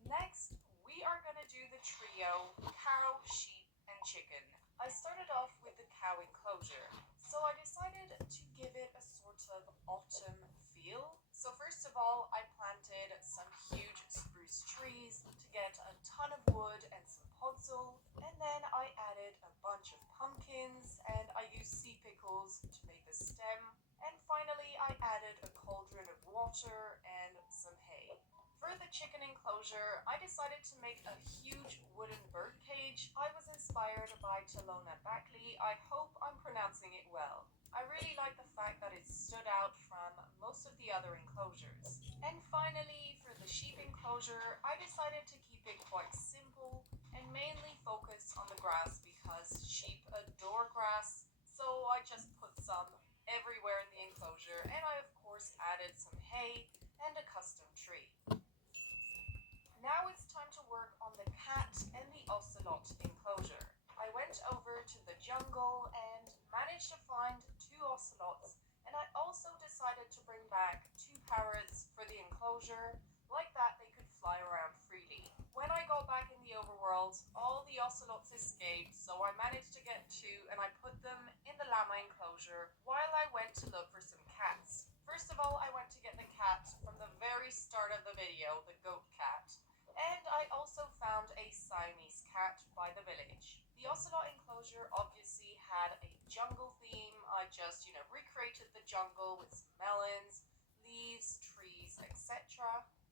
Next, we are gonna do the trio cow, sheep, and chicken. I started off with the cow enclosure, so I decided to give it a sort of autumn feel. So first of all, I planted some huge spruce trees to get a ton of wood and some podzol, and then I added a bunch of pumpkins, and I used sea pickles to make the stem, and finally I added a cauldron of water and some hay. For the chicken enclosure, I decided to make a huge wooden bird cage. I was inspired by Talona Backley. I hope I'm pronouncing it well. I really like the fact that it stood out from most of the other enclosures. And finally, for the sheep enclosure, I decided to keep it quite simple and mainly focus on the grass because sheep adore grass. So I just put some everywhere in the enclosure, and I of course added some hay and a custom tree. Now it's time to work on the cat and the ocelot enclosure. I went over to the jungle and managed to find 2 ocelots, and I also decided to bring back 2 parrots for the enclosure. Like that, they could fly around freely. When I got back in the overworld, all the ocelots escaped, so I managed to get 2 and I put them in the llama enclosure while I went to look for some cats. First of all, I went to get the cat from the very start of the video, the goat cat. And I also found a Siamese cat by the village. The ocelot enclosure obviously had a jungle theme. I just, recreated the jungle with some melons, leaves, trees, etc.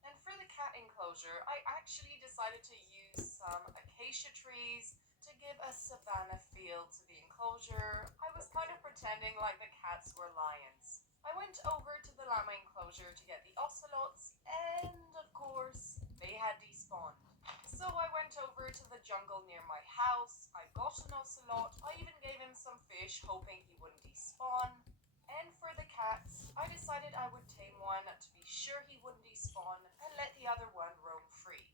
And for the cat enclosure, I actually decided to use some acacia trees to give a savanna feel to the enclosure. I was kind of pretending like the cats were lions. I went over to the llama enclosure to get the ocelots, and of course, they had despawned. So I went over to the jungle near my house, I got an ocelot, I even gave him some fish hoping he wouldn't despawn. And for the cats, I decided I would tame one to be sure he wouldn't despawn and let the other one roam free.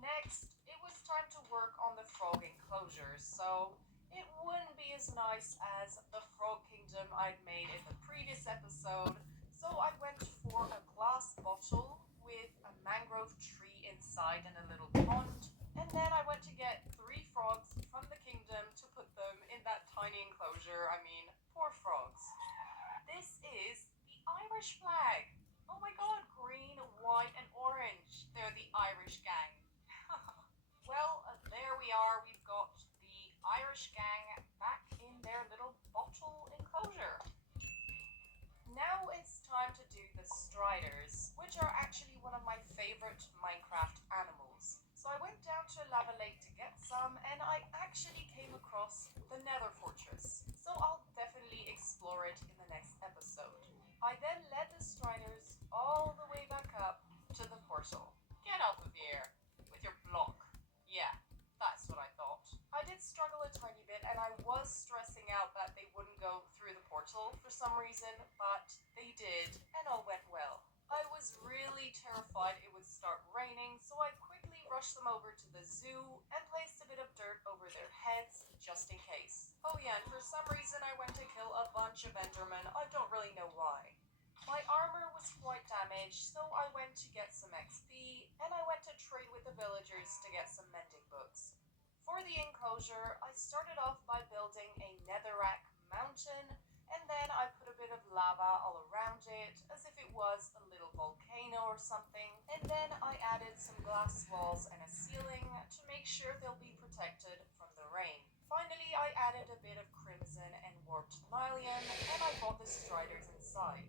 Next, it was time to work on the frog enclosure, so it wouldn't be as nice as the Frog Kingdom I'd made in the previous episode, so I went for a glass bottle with a mangrove tree inside and a little pond, and then I went to get 3 frogs from the kingdom to put them in that tiny enclosure. I mean, poor frogs. This is the Irish flag. Oh my god, green, white, and orange. They're the Irish gang. Well, there we are. We've got the Irish gang back in their little bottle enclosure. Now it's time to do the striders, which are actually one of my favorite Minecraft animals. So I went down to a lava lake to get some, and I actually came across the Nether Fortress. So I'll definitely explore it in the next episode. I then led the striders all the way back up to the portal. Get out of here with your block. Yeah, that's what I thought. I did struggle a tiny bit, and I was stressing out that they wouldn't go through the portal for some reason, but they did, and all went well. I was really terrified it would start raining, so I quickly rushed them over to the zoo and placed a bit of dirt over their heads, just in case. Oh yeah, and for some reason I went to kill a bunch of Endermen. I don't really know why. My armor was quite damaged, so I went to get some XP, and I went to trade with the villagers to get some mending books. For the enclosure, I started off by building a netherrack mountain, and then I put a bit of lava all around it, as if it was a little volcano or something, and then I added some glass walls and a ceiling to make sure they'll be protected from the rain. Finally, I added a bit of crimson and warped nylium, and I brought the striders inside.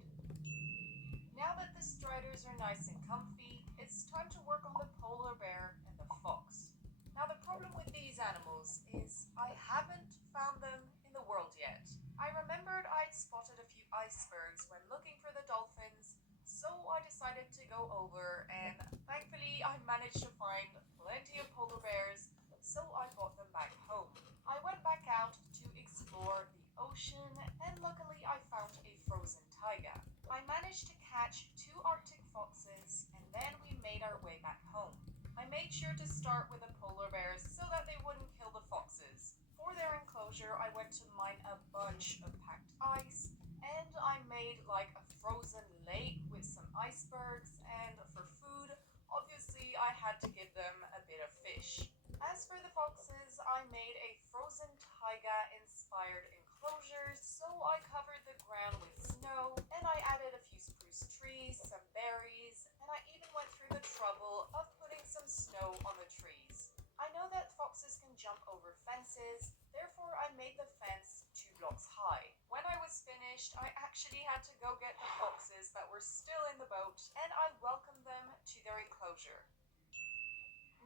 Now that the striders are nice and comfy, it's time to work on the polar bear and the fox. Now the problem with these animals is I haven't found them in the world yet. I remembered I'd spotted a few icebergs when looking for the dolphins, so I decided to go over, and thankfully I managed to find plenty of polar bears, so I brought them back home. I went back out to explore the ocean, and luckily I found a frozen taiga. I managed managed to catch 2 Arctic foxes, and then we made our way back home. I made sure to start with the polar bears so that they wouldn't kill the foxes. For their enclosure, I went to mine a bunch of packed ice, and I made like a frozen lake with some icebergs, and for food, obviously I had to give them a bit of fish. As for the foxes, I made a frozen taiga-inspired enclosure, so I covered the ground with snow, and I added a few spruce trees, some berries, and I even went through the trouble of putting some snow on the trees. I know that foxes can jump over fences, therefore I made the fence 2 blocks high. When I was finished, I actually had to go get the foxes that were still in the boat, and I welcomed them to their enclosure.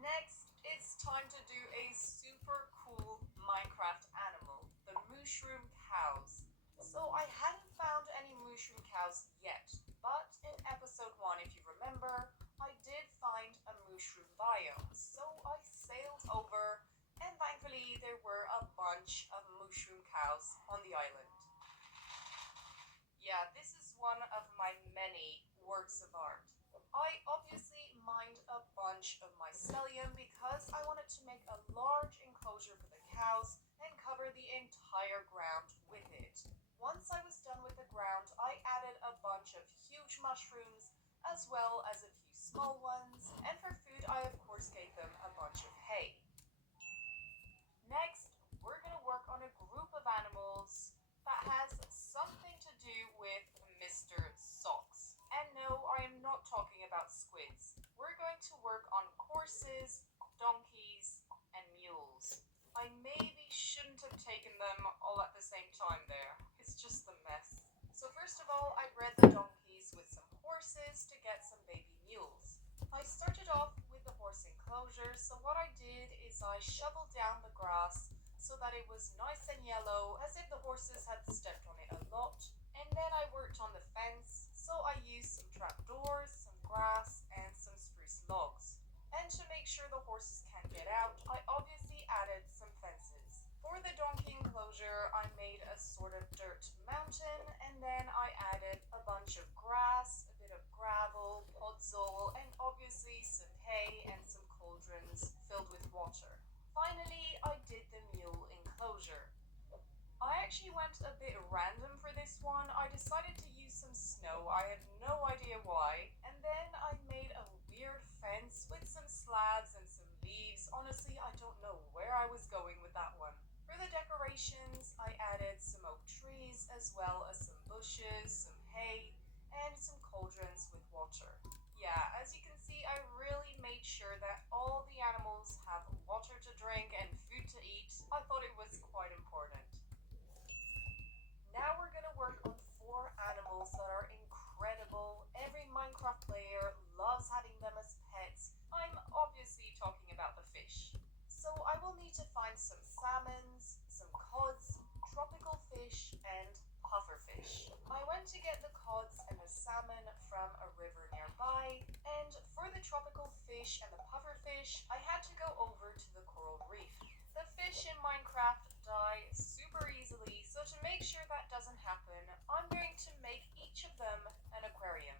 Next, it's time to do a super cool Minecraft animal, the mushroom cows. So I hadn't found any mushroom cows yet, but in episode 1, if you remember, I did find a mushroom biome. So I sailed over, and thankfully there were a bunch of mushroom cows on the island. Yeah, this is one of my many works of art. I obviously mined a bunch of mycelium because I wanted to make a large enclosure for the cows and cover the entire ground with it. Once I was done with the ground, I added a bunch of huge mushrooms as well as a few small ones, and for food I of course gave them a bunch of hay. Next, we're gonna work on a group of animals that has something to do with Mr. Socks. And no, I am not talking about squids. We're going to work on horses, donkeys, and mules. I maybe shouldn't have taken them all at the same time there. It's just a mess. So first of all, I bred the donkeys with some horses to get some baby mules. I started off with the horse enclosure, so what I did is I shoveled down the grass so that it was nice and yellow, as if the horses had stepped on it a lot. And then I worked on the fence, so I used some trapdoors, some grass, and some spruce logs. And to make sure the horses can't get out, I obviously added some fences. For the donkey enclosure, I made a sort of dirt mountain, and then I added a bunch of grass, a bit of gravel, podzol, and obviously some hay and some cauldrons filled with water. Finally, I did the mule enclosure. I actually went a bit random for this one. I decided to use some snow. I had no idea why. And then I made a weird fence with some slabs and some leaves. Honestly, I don't know where I was going with that one. For the decorations, I added some oak trees as well as some bushes, some hay, and some cauldrons with water. Yeah, as you can see, I really made sure that all the animals have water to drink and food to eat. I thought it was quite important. Now we're gonna work on 4 animals that are incredible. Every Minecraft player loves having them as pets. I'm obviously talking about the fish. So I will need to find some salmons, some cods, tropical fish, and pufferfish. I went to get the cods and the salmon from a river nearby, and for the tropical fish and the pufferfish, I had to go over to the coral reef. The fish in Minecraft die super easily, so to make sure that doesn't happen, I'm going to make each of them an aquarium.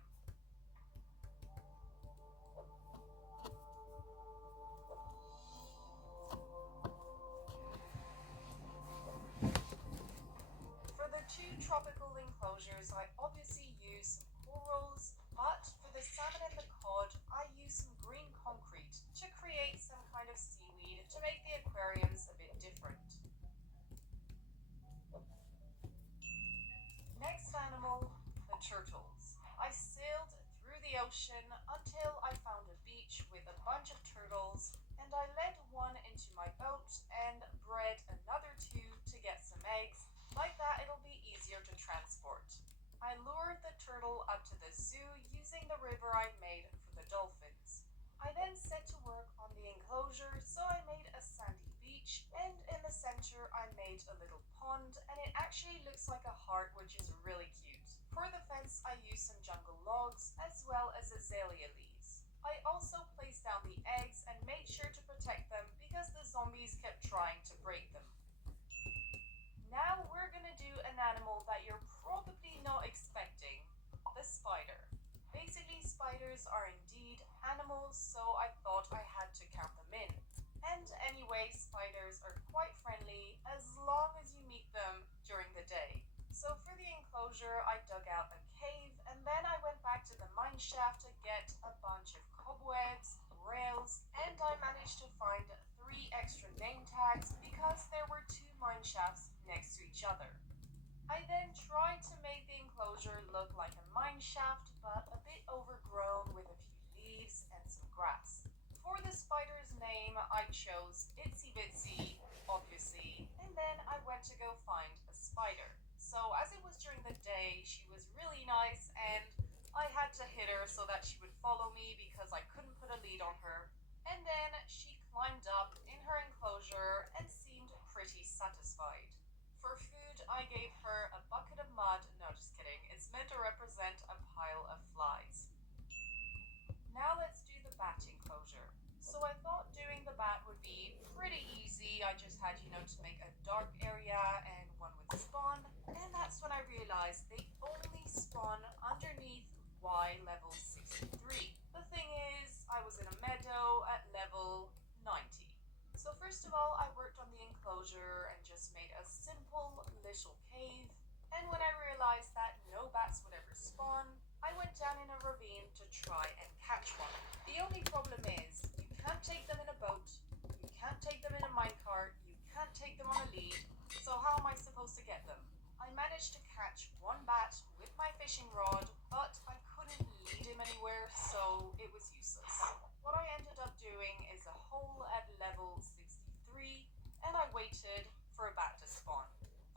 For the 2 tropical enclosures, I obviously use some corals, but for the salmon and the cod, I use some green concrete to create some kind of seaweed to make the aquariums a bit different. Next animal, the turtles. I sailed through the ocean until I found a beach with a bunch of turtles, and I led one into my boat and bred another 2 to get some eggs. Like that, it'll be easier to transport. I lured the turtle up to the zoo using the river I made for the dolphins. I then set to work on the enclosure, so I made a sandy beach, and in the center I made a little pond, and it actually looks like a heart, which is really cute. For the fence, I used some jungle logs as well as azalea leaves. I also placed down the eggs and made sure to protect them because the zombies kept trying to break them. Now we're gonna do an animal that you're probably not expecting, the spider. spiders are indeed animals, so I thought I had to count them in. And anyway, spiders are quite friendly as long as you meet them during the day. So for the enclosure, I dug out a cave and then I went back to the mine shaft to get a bunch of cobwebs, rails, and I managed to find 3 extra name tags because there were 2 mine shafts next to each other. I then tried to make the enclosure look like a mine shaft, but a bit overgrown with a few leaves and some grass. For the spider's name, I chose Itsy Bitsy, obviously, and then I went to go find a spider. So as it was during the day, she was really nice and I had to hit her so that she would follow me because I couldn't put a lead on her. And then she climbed up in her enclosure and seemed pretty satisfied. For food, I gave her a bucket of mud. No, just kidding. It's meant to represent a pile of flies. Now let's do the bat enclosure. So I thought doing the bat would be pretty easy. I just had, to make a dark area and one would spawn. And that's when I realized they only spawn underneath Y level 63. The thing is, I was in a meadow at level 90. So first of all, I worked on the enclosure and just made a simple little cave. And when I realized that no bats would ever spawn, I went down in a ravine to try and catch one. The only problem is, you can't take them in a boat, you can't take them in a minecart, you can't take them on a lead, so how am I supposed to get them? I managed to catch one bat with my fishing rod, but I couldn't lead him anywhere, so it was useless. What I ended up doing is a hole at level 63, and I waited for a bat to spawn.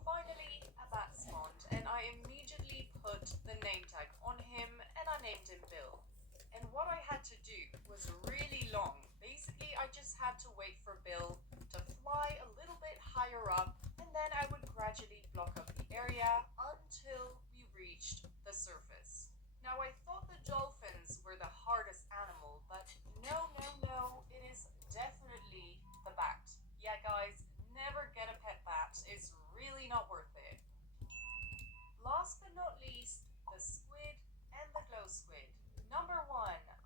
Finally, a bat spawned, and I immediately put the name tag on him, and I named him Bill. And what I had to do was really long. Basically, I just had to wait for Bill to fly a little bit higher up, and then I would gradually block up the area until we reached the surface. Now, I thought the dolphins were the hardest animal, but no, it is definitely the bat. Yeah, guys, never get a pet bat. It's really not worth it. Last but not least, the squid and the glow squid. Number 1,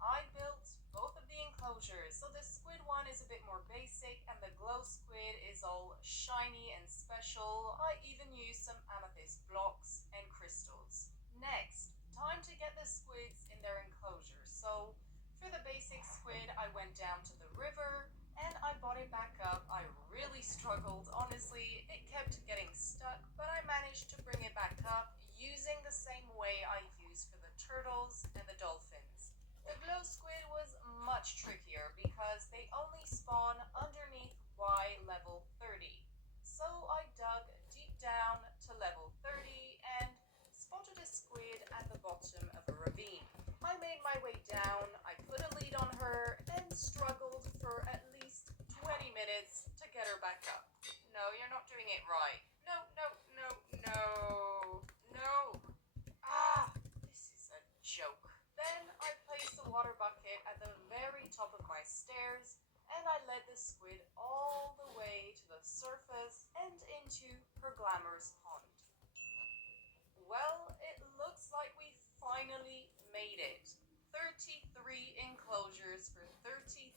I built both of the enclosures. So the squid one is a bit more basic and the glow squid is all shiny and special. I even used some amethyst blocks and crystals. Next, time to get the squids in their enclosure. So for the basic squid, I went down to the river and I brought it back up. I really struggled, honestly. It kept getting stuck, but I managed to bring it back up using the same way I used for the turtles and the dolphins. The glow squid was much trickier because they only spawn underneath Y level 30. So I dug deep down to level 30 and spotted a squid at the bottom of a ravine. I made my way down, I put a lead on her, and struggled for at least 20 minutes to get her back up. No, you're not doing it right. No. This is a joke. Then I placed the water bucket at the very top of my stairs, and I led the squid all the way to the surface and into her glamorous pond. Well, it looks like we finally made it. 33 enclosures for 33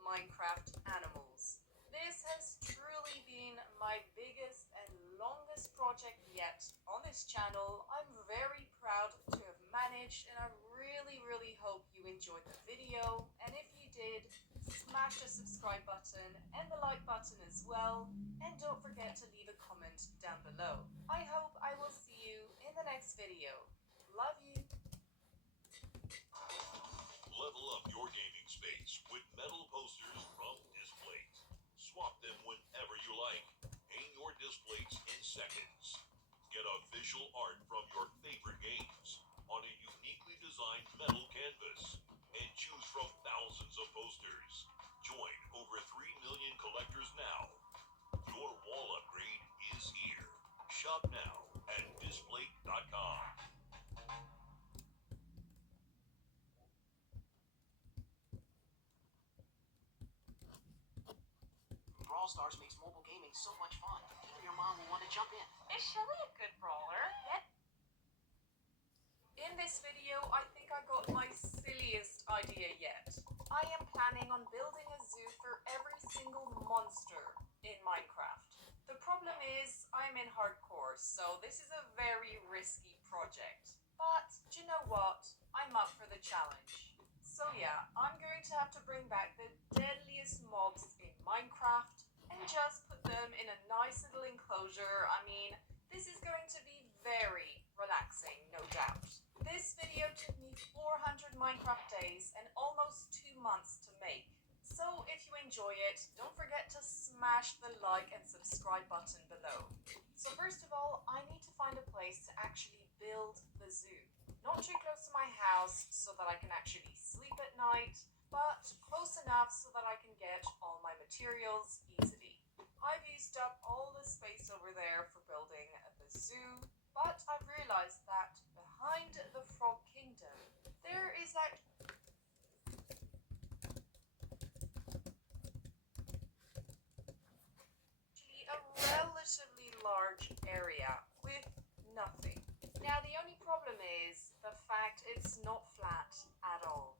Minecraft animals. This has truly been my biggest and longest project yet on this channel. I'm very proud to have managed, and I really hope you enjoyed the video. And if you did, smash the subscribe button and the like button as well. And don't forget to leave a comment down below. I hope I will see you in the next video. Love you. Level up your gaming space with metal posters from Displates. Swap them whenever you like. Hang your Displates in seconds. Get a visual art from your favorite games on a uniquely designed metal canvas and choose from thousands of posters. Join over 3 million collectors now. Your wall upgrade is here. Shop now at Displate.com. Brawl Stars makes mobile gaming so much fun. Even your mom will want to jump in. Is Shelly a good brawler? Yep. In this this video, I think I got my silliest idea yet. I am planning on building a zoo for every single monster in Minecraft. The problem is, I'm in hardcore, so this is a very risky project. But, do you know what? I'm up for the challenge. So yeah, I'm going to have to bring back the deadliest mobs in Minecraft and just put them in a nice little enclosure. I mean, this is going to be very relaxing, no doubt. This video took me 400 Minecraft days and almost 2 months to make. So if you enjoy it, don't forget to smash the like and subscribe button below. So first of all, I need to find a place to actually build the zoo. Not too close to my house so that I can actually sleep at night, but close enough so that I can get all my materials easily. I've used up all the space over there for building the zoo, but I've realized that behind the Frog Kingdom, there is actually a relatively large area with nothing. Now the only problem is the fact it's not flat at all.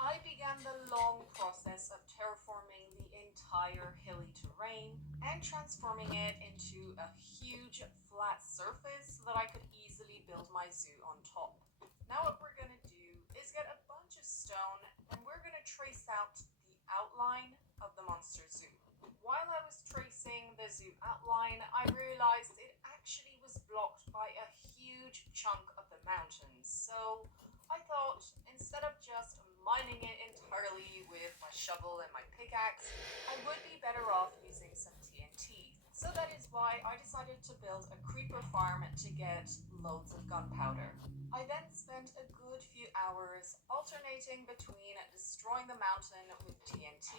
I began the long process of terraforming the entire hilly terrain and transforming it into a huge flat surface so that I could easily build my zoo on top. Now what we're going to do is get a bunch of stone and we're going to trace out the outline of the monster zoo. While I was tracing the zoo outline, I realized it actually was blocked by a huge chunk of the mountains. So I thought, instead of just mining it entirely with my shovel and my pickaxe, I would be better off using some TNT. So that is why I decided to build a creeper farm to get loads of gunpowder. I then spent a good few hours alternating between destroying the mountain with TNT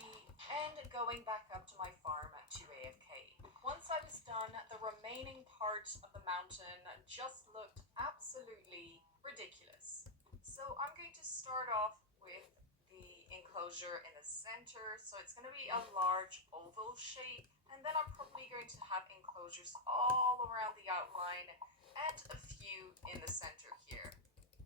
and going back up to my farm to AFK. Once I was done, the remaining part of the mountain just looked absolutely ridiculous. So I'm going to start off with the enclosure in the center, so it's going to be a large oval shape, and then I'm probably going to have enclosures all around the outline and a few in the center here.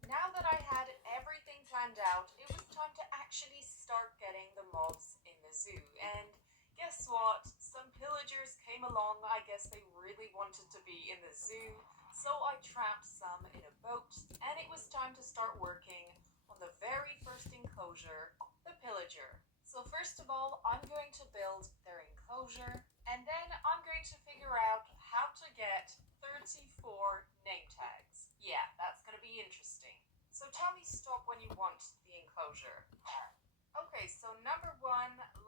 Now that I had everything planned out, it was time to actually start getting the mobs in the zoo. And guess what? Some pillagers came along. I guess they really wanted to be in the zoo. So I trapped some in a boat, and it was time to start working on the very first enclosure, the pillager. So first of all, I'm going to build their enclosure, and then I'm going to figure out how to get 34 name tags. Yeah, that's going to be interesting. So tell me stop when you want the enclosure. Okay, so number 1,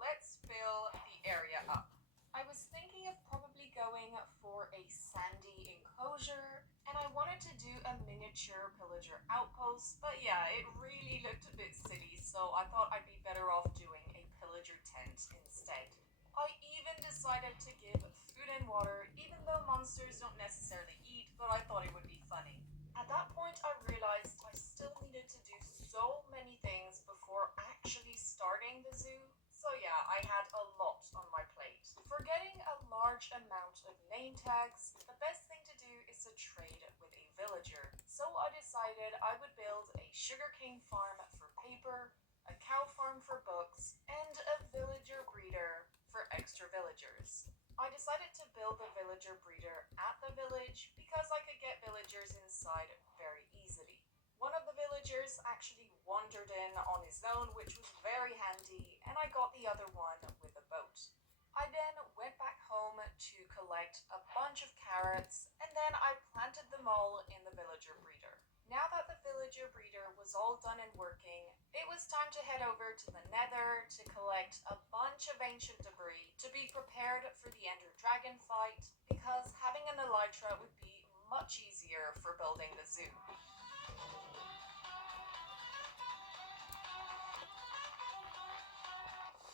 let's fill the area up. I was thinking of probably going for a sandy enclosure, and I wanted to do a miniature pillager outpost, but yeah, it really looked a bit silly, so I thought I'd be better off doing a pillager tent instead. I even decided to give food and water, even though monsters don't necessarily eat, but I thought it would be funny. At that point, I realized I still needed to do so many things before actually starting the zoo. So yeah, I had a lot on my plate. For getting a large amount of name tags, the best thing to do is to trade with a villager. So I decided I would build a sugarcane farm for paper, a cow farm for books, and a villager breeder for extra villagers. I decided to build the villager breeder at the village because I could get villagers inside very easily. One of the villagers actually wandered in on his own, which was very handy, and I got the other one with a boat. I then went back home to collect a bunch of carrots, and then I planted them all in the villager breeder. Now that the villager breeder was all done and working, it was time to head over to the Nether to collect a bunch of ancient debris to be prepared for the Ender Dragon fight, because having an elytra would be much easier for building the zoo.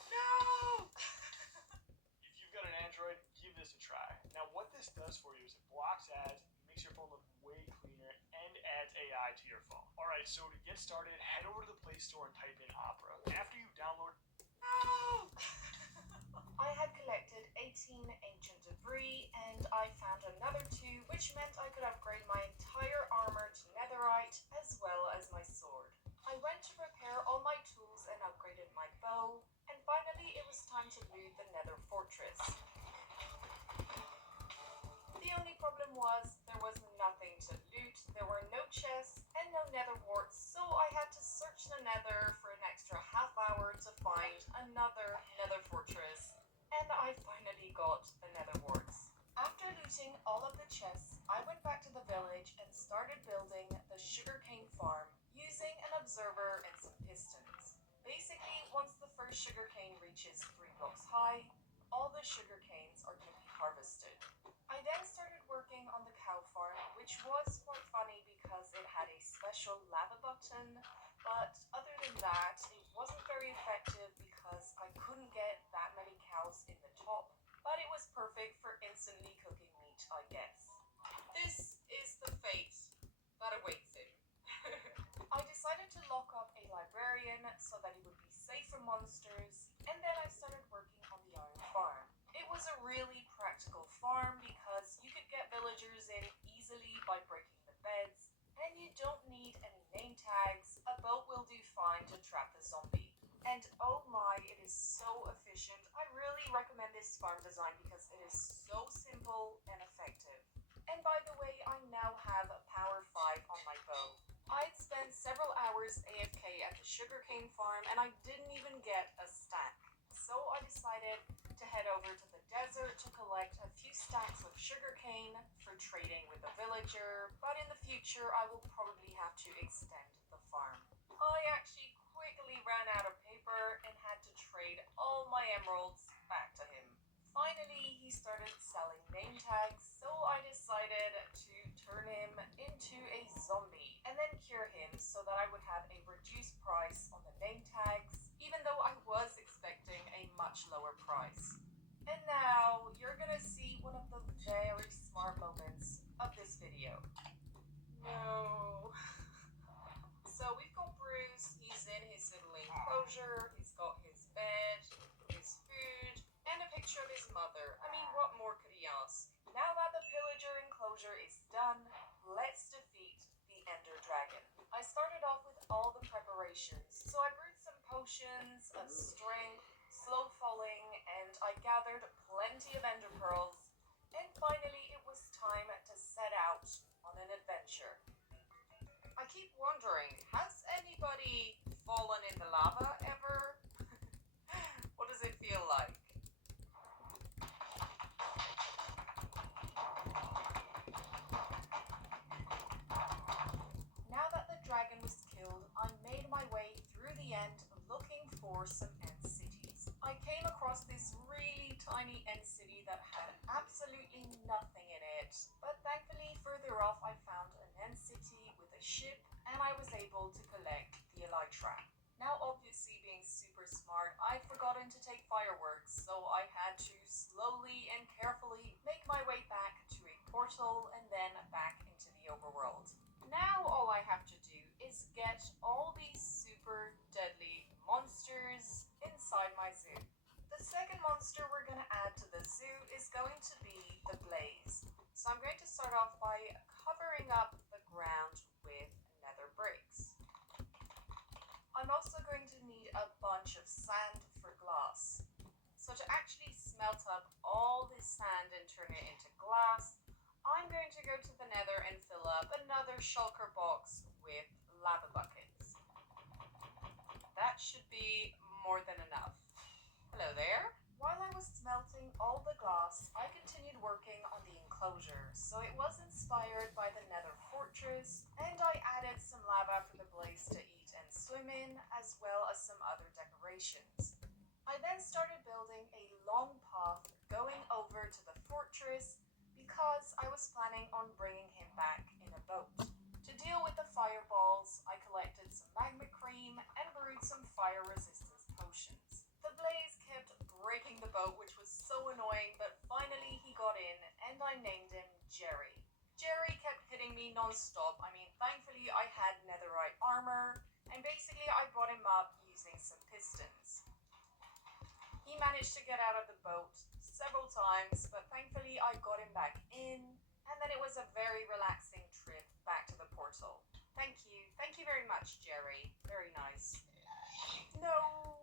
No! If you've got an Android, give this a try. Now, what this does for you is it blocks ads, makes your phone look way cleaner, and adds AI to your phone. Alright, so to get started, head over to the Play Store and type in Opera. After you download... No! I had collected 18 ancient debris, and I found another 2, which meant I could upgrade my entire armor to netherite, as well as my was, there was nothing to loot, there were no chests, and no nether warts, so I had to search the nether for an extra half hour to find another nether fortress, and I finally got the nether warts. After looting all of the chests, I went back to the village and started building the sugarcane farm using an observer and some pistons. Basically, once the first sugarcane reaches 3 blocks high, all the sugarcanes are going to be harvested. I then started working on the cow farm, which was quite funny because it had a special lava button, but other than that, it wasn't very effective because I couldn't get that many cows in the top, but it was perfect for instantly cooking meat, I guess. This is the fate that awaits him. I decided to lock up a librarian so that he would be safe from monsters, and then I started working on the iron farm. It was a really practical farm because you could get villagers in easily by breaking the beds, and you don't need any name tags. A boat will do fine to trap the zombie. And oh my, it is so efficient. I really recommend this farm design because it is so simple and effective. And by the way, I now have a power 5 on my bow. I'd spent several hours AFK at the sugarcane farm and I didn't even get a stack. So I decided to head over to the desert to collect a few stacks of sugarcane for trading with the villager, but in the future I will probably have to extend the farm. I actually quickly ran out of paper and had to trade all my emeralds back to him. Finally, he started selling name tags, so I decided to turn him into a zombie and then cure him so that I would have a reduced price on the name tags, even though I was expecting a much lower price. And now, you're gonna see one of the very smart moments of this video. No. So we've got Bruce, he's in his little enclosure, he's got his bed, his food, and a picture of his mother. I mean, what more could he ask? Now that the pillager enclosure is done, let's defeat the Ender Dragon. I started off with all the preparations, so I brewed some potions of strength, slow falling, and I gathered plenty of ender pearls, and finally it was time to set out on an adventure. I keep wondering, has anybody fallen in the lava ever? What does it feel like? Now that the dragon was killed, I made my way through the end looking for some end cities. I came across this really tiny end city that had absolutely nothing in it, but thankfully further off I found an end city with a ship and I was able to collect the elytra. Now obviously being super smart, I'd forgotten to take fireworks, so I had to slowly and carefully make my way back to a portal and then back into the overworld. Now all I have to do is get all these super deadly monsters inside my zoo. The second monster we're going to add to the zoo is going to be the Blaze. So I'm going to start off by covering up the ground with nether bricks. I'm also going to need a bunch of sand for glass. So to actually smelt up all this sand and turn it into glass, I'm going to go to the nether and fill up another shulker box with lava buckets. That should be more than enough. Hello there. While I was smelting all the glass, I continued working on the enclosure, so it was inspired by the nether fortress, and I added some lava for the Blaze to eat and swim in, as well as some other decorations. I then started building a long path going over to the fortress because I was planning on bringing him back in a boat. To deal with the fireballs, I collected some magma cream and brewed some fire resistance potions. The Blaze kept breaking the boat, which was so annoying, but finally he got in and I named him Jerry. Jerry kept hitting me non-stop. I mean, thankfully I had netherite armor, and basically I brought him up using some pistons. He managed to get out of the boat several times, but thankfully I got him back in, and then it was a very relaxing trip back to the portal. Thank you very much, Jerry. Very nice. No!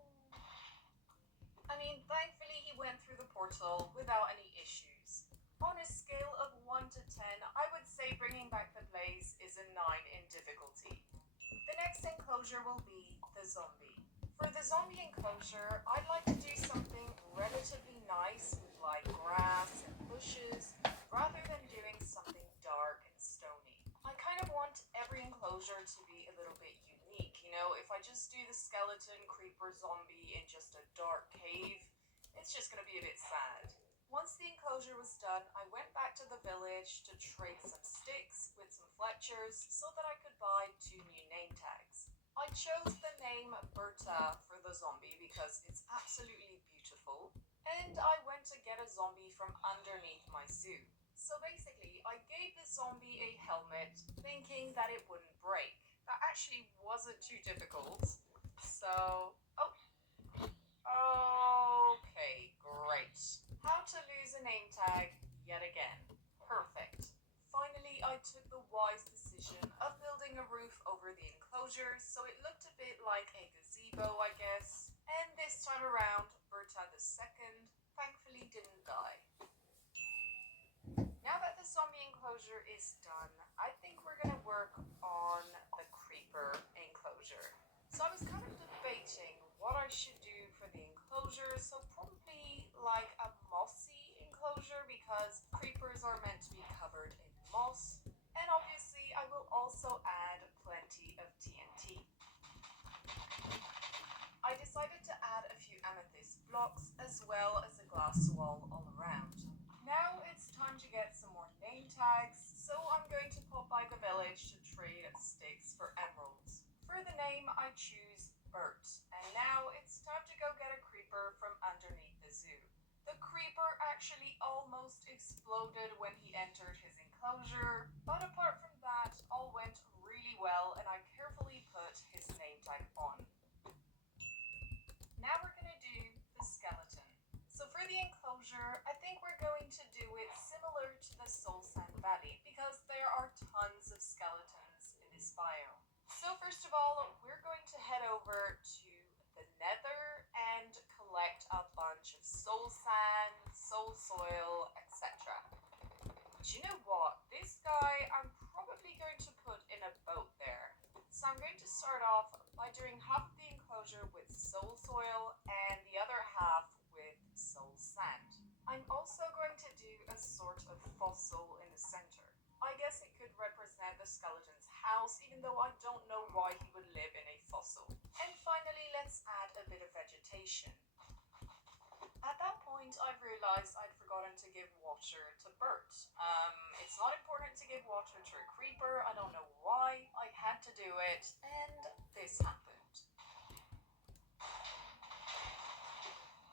I mean, thankfully he went through the portal without any issues. On a scale of 1 to 10, say bringing back the blaze is a 9 in difficulty. The next enclosure will be the zombie. For the zombie enclosure, I'd like to do something relatively nice with like grass and bushes, rather than doing something dark and stony. I kind of want every enclosure to be a little bit unique, you know, if I just do the skeleton, creeper, zombie in just a dark cave, it's just gonna be a bit sad. Once the enclosure was done, I went back to the village to trade some sticks with some Fletchers so that I could buy 2 new name tags. I chose the name Berta for the zombie because it's absolutely beautiful, and I went to get a zombie from underneath my zoo. So basically, I gave the zombie a helmet thinking that it wouldn't break. That actually wasn't too difficult. So, okay, great. How to lose a name tag yet again. Perfect. Finally, I took the wise decision of building a roof over the enclosure so it looked a bit like a gazebo, I guess. And this time around, Berta II thankfully didn't die. Now that the zombie enclosure is done, I think we're gonna work on the creeper enclosure. So I was kind of debating what I should do for the enclosure, so probably like a mossy enclosure because creepers are meant to be covered in moss. And obviously I will also add plenty of TNT. I decided to add a few amethyst blocks as well as a glass wall all around. Now it's time to get some more name tags, so I'm going to pop by the village to trade sticks for emeralds. For the name, I choose Bert, and now it's time to go get a creeper from underneath the zoo. The creeper actually almost exploded when he entered his enclosure, but apart from that, all went really well, and I carefully put his name tag on. Now we're gonna do the skeleton. So for the enclosure, I think we're going to do it similar to the Soul Sand Valley because there are tons of skeletons in this biome. So first of all, we're going to head over to the Nether and collect a bunch of soul sand, soul soil, etc. But you know what? This guy I'm probably going to put in a boat there. So I'm going to start off by doing half of the enclosure with soul soil and the other half with soul sand. I'm also going to do a sort of fossil in the center. I guess it could represent the skeleton's house, even though I don't know why he would live in a fossil. And finally, let's add a bit of vegetation. At that point, I realized I'd forgotten to give water to Bert. It's not important to give water to a creeper. I don't know why. I had to do it, and this happened.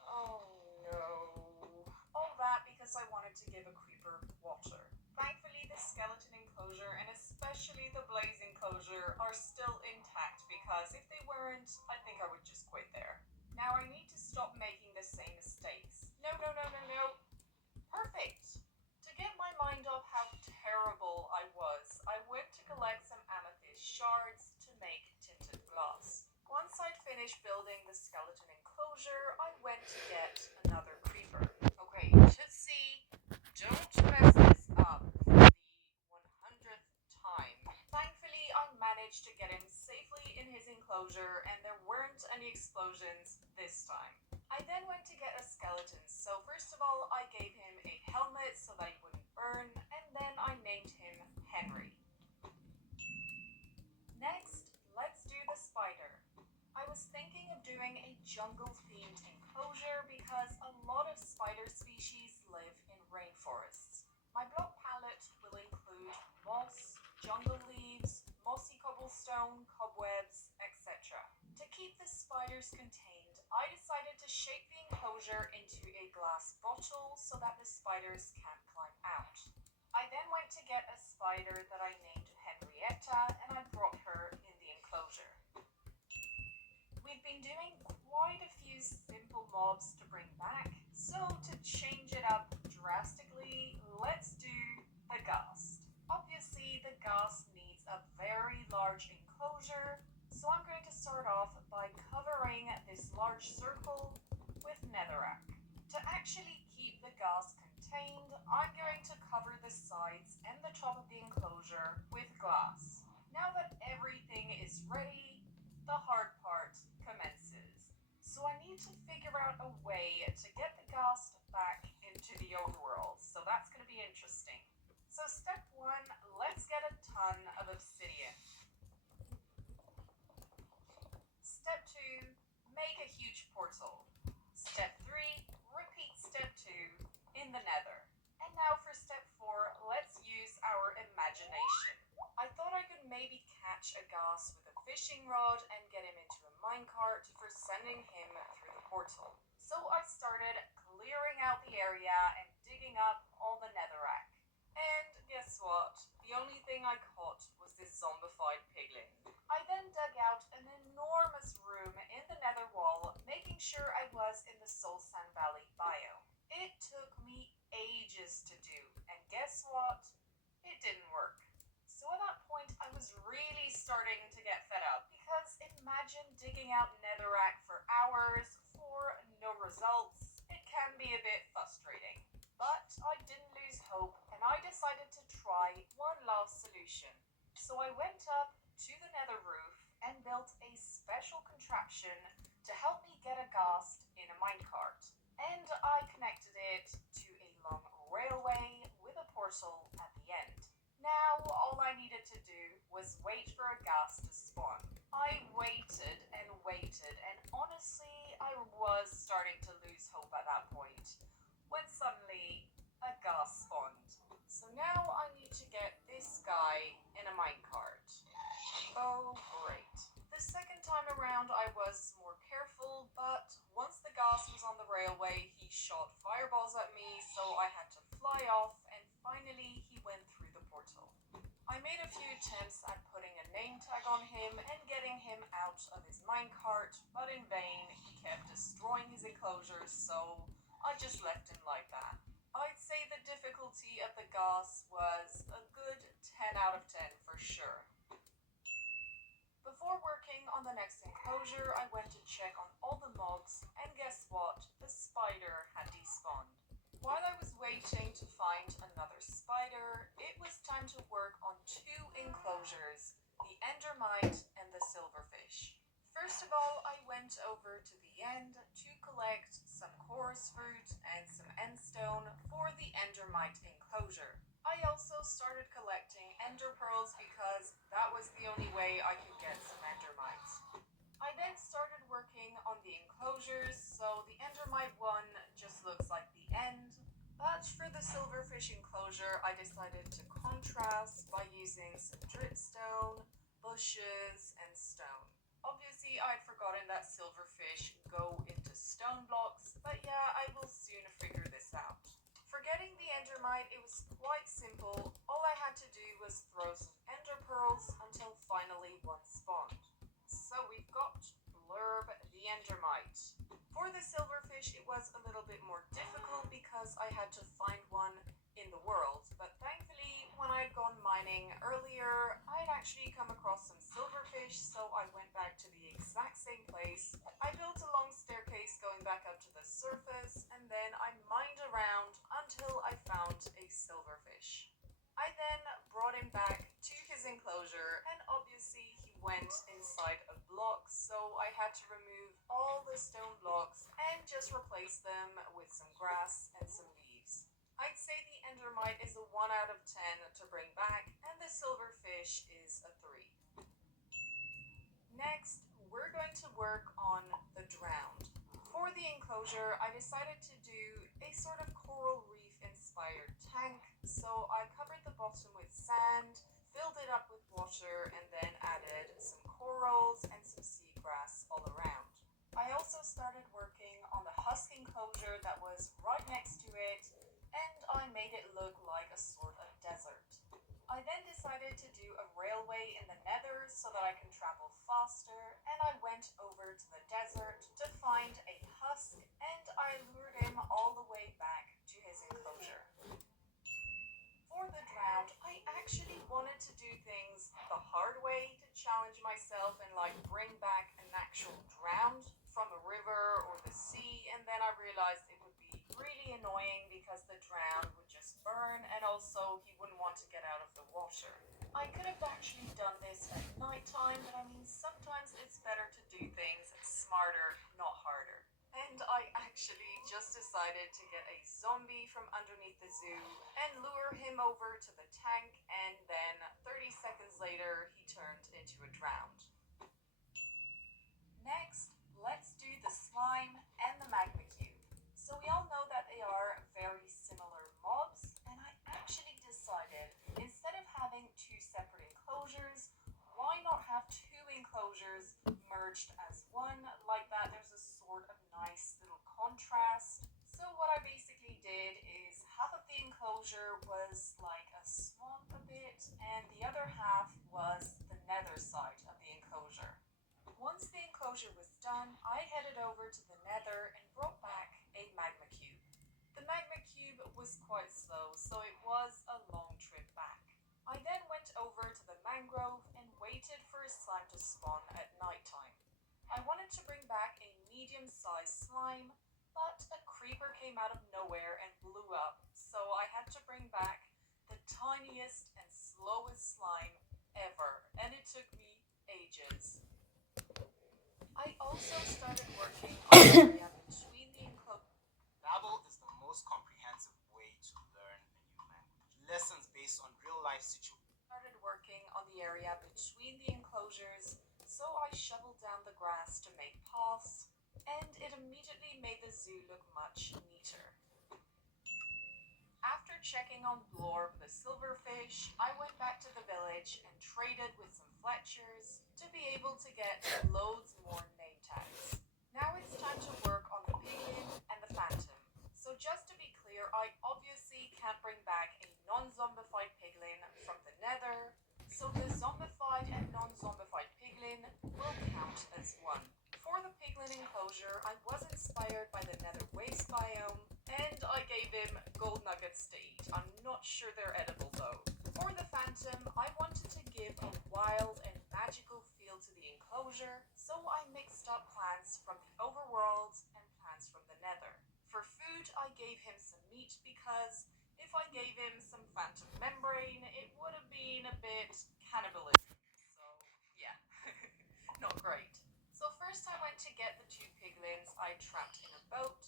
Oh no. All that because I wanted to give a creeper water. Thankfully, the skeleton enclosure and especially the blaze enclosure are still intact because if they weren't, I think I would just quit there. Now I need to stop making the same mistakes. No. Perfect. To get my mind off how terrible I was, I went to collect some amethyst shards to make tinted glass. Once I'd finished building the skeleton enclosure, I went to get another creeper. Okay, Tootsie, don't mess this up for the 100th time. Thankfully, I managed to get him safely in his enclosure and there weren't any explosions this time. I then went to get a skeleton, so first of all I gave him a helmet so that he wouldn't burn, and then I named him Henry. Next, let's do the spider. I was thinking of doing a jungle-themed enclosure because a lot of spider species live in rainforests. My block palette will include moss, jungle leaves, mossy cobblestone, cobwebs, etc. To keep the spiders contained, I decided to shape the enclosure into a glass bottle so that the spiders can't climb out. I then went to get a spider that I named Henrietta and I brought her in the enclosure. We've been doing quite a few simple mobs to bring back, so to change it up drastically, let's do the ghast. Obviously, the ghast needs a very large enclosure, so I'm going to start off by covering this large circle with netherrack. To actually keep the gas contained, I'm going to cover the sides and the top of the enclosure with glass. Now that everything is ready, the hard part commences. So I need to figure out a way to get the ghast back into the overworld, so that's going to be interesting. So step 1, let's get a ton of obsidian. Step 2, make a huge portal. Step 3, repeat step 2 in the nether. And now for step 4, let's use our imagination. I thought I could maybe catch a ghast with a fishing rod and get him into a minecart for sending him through the portal. So I started clearing out the area and digging up all the netherrack. And guess what? The only thing I caught was this zombified piglin. I then dug out an enormous room in the nether wall, making sure I was in the Soul Sand Valley biome. It took me ages to do, and guess what? It didn't work. So at that point, I was really starting to get fed up, because imagine digging out netherrack for hours for no results. It can be a bit frustrating. But I didn't lose hope, and I decided to try one last solution. So I went up to the nether roof and built a special contraption to help me get a ghast in a minecart. And I connected it to a long railway with a portal at the end. Now, all I needed to do was wait for a ghast to spawn. I waited, and honestly, I was starting to lose hope at that point, when suddenly a ghast spawned. So now I need to get this guy in a minecart. Oh, great. The second time around I was more careful, but once the ghast was on the railway, he shot fireballs at me, so I had to fly off, and finally he went through the portal. I made a few attempts at putting a name tag on him and getting him out of his minecart, but in vain. He kept destroying his enclosures, so I just left him like that. I'd say the difficulty of the ghast was a good 10 out of 10 for sure. Before working on the next enclosure, I went to check on all the mobs, and guess what? The spider had despawned. While I was waiting to find another spider, it was time to work on 2 enclosures, the endermite and the silverfish. First of all, I went over to the end to collect some chorus fruit and some endstone for the endermite enclosure. I also started collecting ender pearls because that was the only way I could get some endermites. I then started working on the enclosures, so the endermite one just looks like the end. But for the silverfish enclosure, I decided to contrast by using some dripstone, bushes, and stone. Obviously, I'd forgotten that silverfish go into stone blocks, but yeah, I will soon figure this out. For getting the endermite, it was quite simple. All I had to do was throw some ender pearls until finally one spawned. So we've got Blurb the endermite. For the silverfish, it was a little bit more difficult because I had to find one in the world, but thankfully, when I had gone mining earlier, I had actually come across some silverfish, so I went back to the exact same place. I built a long staircase going back up to the surface, and then I mined around until I found a silverfish. I then brought him back to his enclosure, and obviously he went inside a block, so I had to remove all the stone blocks and just replace them with some grass and some leaves. I'd say the endermite is a 1 out of 10 to bring back, and the silverfish is a 3. Next, we're going to work on the drowned. For the enclosure, I decided to do a sort of coral reef inspired tank, so I covered the bottom with sand, filled it up with water, and then added some corals and some seagrass all around. I also started working on the husk enclosure that was right next to it, and I made it look like a sort of desert. I then decided to do a railway in the nether so that I can travel faster, and I went over to the desert to find a husk, and I lured him all the way back to his enclosure. For the drowned, I actually wanted to do things the hard way to challenge myself and like bring back an actual drowned from a river or the sea, and then I realized it would be really annoying because the drown would just burn and also he wouldn't want to get out of the water. I could have actually done this at nighttime, but I mean, sometimes it's better to do things smarter, not harder. And I actually just decided to get a zombie from underneath the zoo and lure him over to the tank, and then 30 seconds later, he turned into a drowned. Next, let's do the slime and the magma cube. So we all know that they are very similar mobs, and I actually decided instead of having two separate enclosures, why not have two enclosures merged as one? Like that, there's a sort of nice little contrast. So what I basically did is half of the enclosure was like a swamp a bit, and the other half was the nether side of the enclosure. Once the enclosure was done, I headed over to the nether and brought back a magma cube. The magma cube was quite slow, so it was a long trip back. I then went over to the mangrove and waited for a slime to spawn at nighttime. I wanted to bring back a medium-sized slime, but a creeper came out of nowhere and blew up, so I had to bring back the tiniest and slowest slime ever, and it took me ages. I also started working on the area between the enclosure. Babel is the most comprehensive way to learn a new language. Lessons based on real life situations. Started working on the area between the enclosures, so I shoveled down the grass to make paths, and it immediately made the zoo look much neater. After checking on Blorb the silverfish, I went back to the village and traded with some Fletchers to be able to get loads more name tags. Now it's time to work on the piglin and the phantom. So just to be clear, I obviously can't bring back a non-zombified piglin from the nether, so the zombified and non-zombified piglin will count as one. For the piglin enclosure, I was inspired by the nether waste biome, and I gave him gold nuggets to eat. I'm not sure they're edible though. For the phantom, I wanted to give a wild and magical feel to the enclosure, so I mixed up plants from the overworld and plants from the nether. For food, I gave him some meat because if I gave him some phantom membrane, it would have been a bit cannibalistic. So, yeah, not great. So first I went to get the two piglins I trapped in a boat,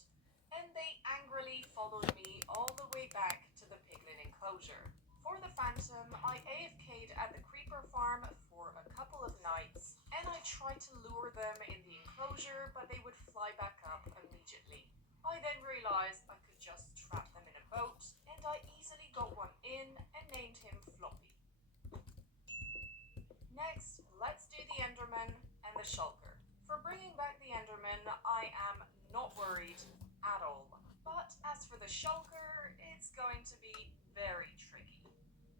and they angrily followed me all the way back to the piglin enclosure. For the phantom, I AFK'd at the creeper farm for a couple of nights, and I tried to lure them in the enclosure, but they would fly back up immediately. I then realized I could just trap them in a boat, and I easily got one in and named him Floppy. Next, let's do the Enderman and the Shulker. For bringing back the Enderman, I am not worried at all. But as for the Shulker, it's going to be very tricky.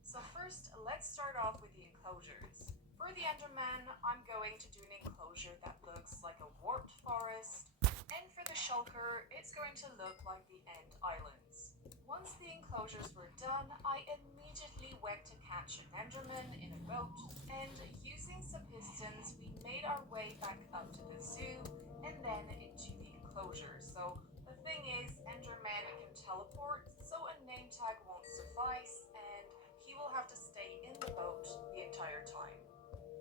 So first, let's start off with the enclosures. For the Enderman, I'm going to do an enclosure that looks like a warped forest, and for the Shulker, it's going to look like the End Islands. Once the enclosures were done, I immediately went to catch an Enderman in a boat, and using some pistons, we made our way back up to the zoo, and then into the enclosure. So the thing is, Enderman can teleport, so a name tag won't suffice, and he will have to stay in the boat the entire time.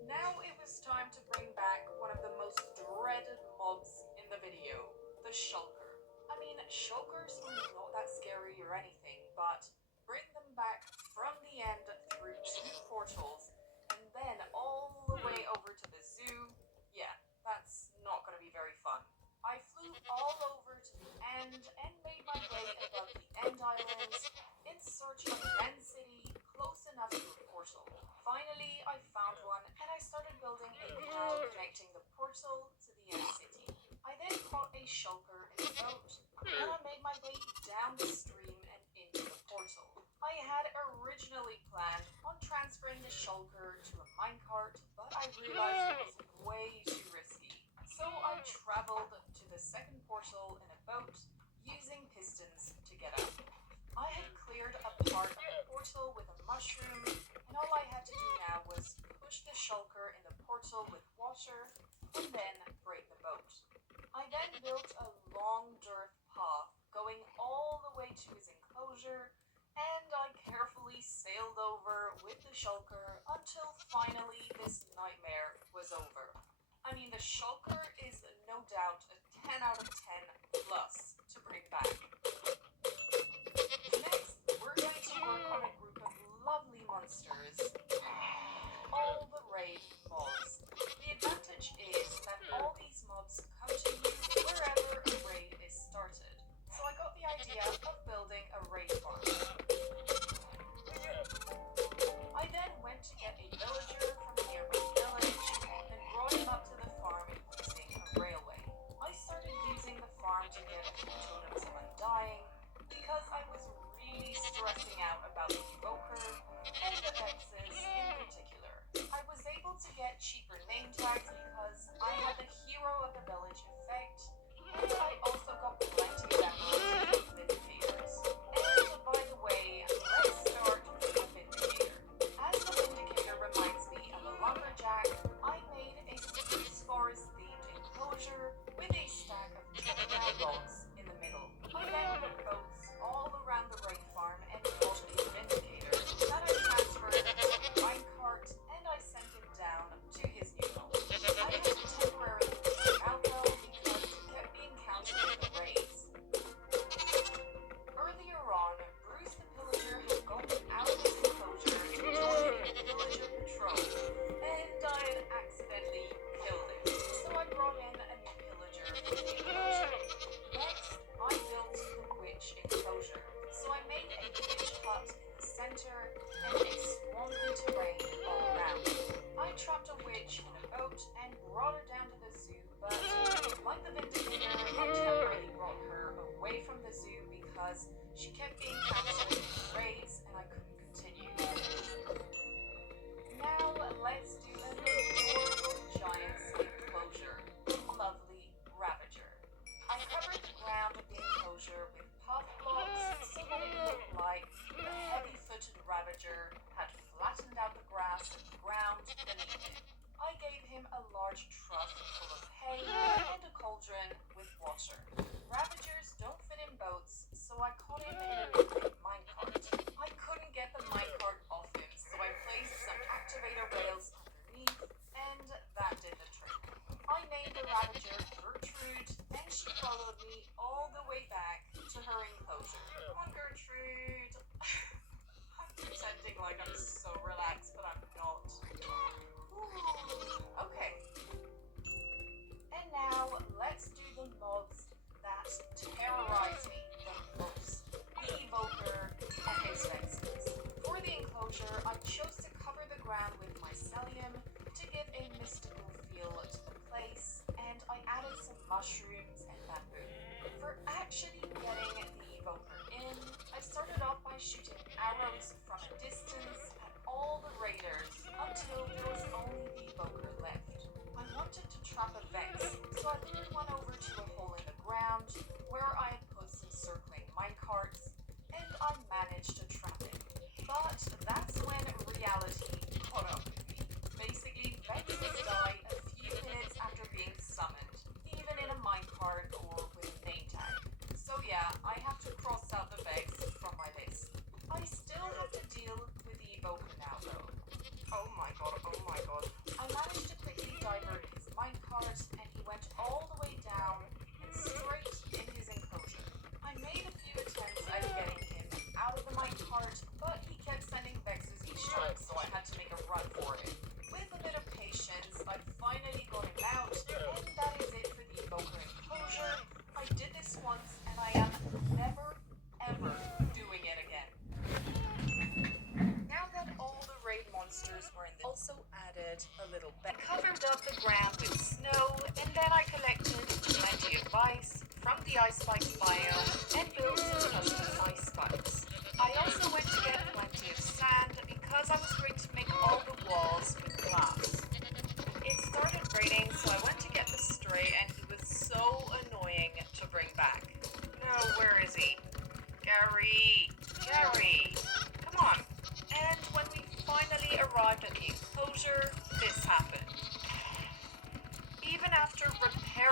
Now it was time to bring back one of the most dreaded mobs in the video, the Shulker. I mean, Shulkers are not that scary or anything, but bring them back from the end through two portals and then all the way over to the zoo. Yeah, that's not going to be very fun. I flew all over to the end and made my way above the End Islands in search of an end city close enough to a portal. Finally, I found one and I started building a canal connecting the portal to the end city. I then caught a Shulker in a boat and I made my way down the stream and into the portal. I had originally planned on transferring the Shulker to a minecart, but I realized it was way too risky. So I traveled to the second portal in a boat using pistons to get out. I had cleared a part of the portal with a mushroom, and all I had to do now was push the Shulker in the portal with water and then break the boat. I then built a long dirt path going all the way to his enclosure, and I carefully sailed over with the shulker until finally this nightmare was over. I mean, the shulker is no doubt a 10 out of 10 plus to bring back. Next, we're going to work on a group of lovely monsters, all the raid mobs. The advantage is that all these mobs come to you wherever a raid is started. So I got the idea of building a raid farm. I then went to get a villager from a nearby village and brought him up to the farm using a railway. I started using the farm to get a few totems of undying because I was really stressing out about the evoker and the vexes in particular. I was able to get cheaper name tags because I had the hero of the village effect, and I also got plenty of emeralds from Vindicators. And by the way, let's start with the Vindicator. As the Vindicator reminds me of a lumberjack, I made a Spruce Forest themed enclosure with a stack of chopped logs in the middle. I then put boats all around the raid farm and called a Vindicator that I transferred to a minecart, and I sent him down to his new home. I had to temporarily take him out though because he kept being counted in the raids. Earlier on, Bruce the Pillager had gotten out of his enclosure to join a villager patrol, and I had accidentally killed him. So I brought in a new pillager for the enclosure. Next, I built the witch enclosure. So I made a witch hut in the center and a swampy terrain all around. I trapped a witch in a boat and brought her down to the zoo, but like the Vindicator, I temporarily brought her away from the zoo because she kept being captured in raids and I couldn't continue. Now let's do an adorable giant enclosure, the lovely Ravager. I covered the ground of the enclosure with puff blocks so that it looked like the heavy-footed Ravager had flattened out the grass and the ground beneath him. I gave him a large trough full of hay and a cauldron with water. Ravagers don't fit in boats, so I caught him in a big minecart. I couldn't get the minecart off him, so I placed some activator rails underneath, and that did the trick. I named the Ravager Gertrude, and she followed me all the way back to her enclosure. Come on, Gertrude. I'm pretending like I'm so relaxed, but I'm not. Okay. And now let's do the mobs that terrorize me the most. The Evoker and his vexes. For the enclosure, I chose to cover the ground with mycelium to give a mystical feel to the place, and I added some mushrooms and bamboo. For actually getting the Evoker in, I started off by shooting arrows from a distance at all the raiders until there was only the Evoker left. I wanted to trap a Vex, so I lured one over to a hole in the ground where I had put some circling minecarts, and I managed to trap it. But that's when reality caught up with me. Basically, Vexes die a few minutes after being summoned, even in a minecart or with a name tag. So yeah, I have to cross out the Vex from my list. I still have to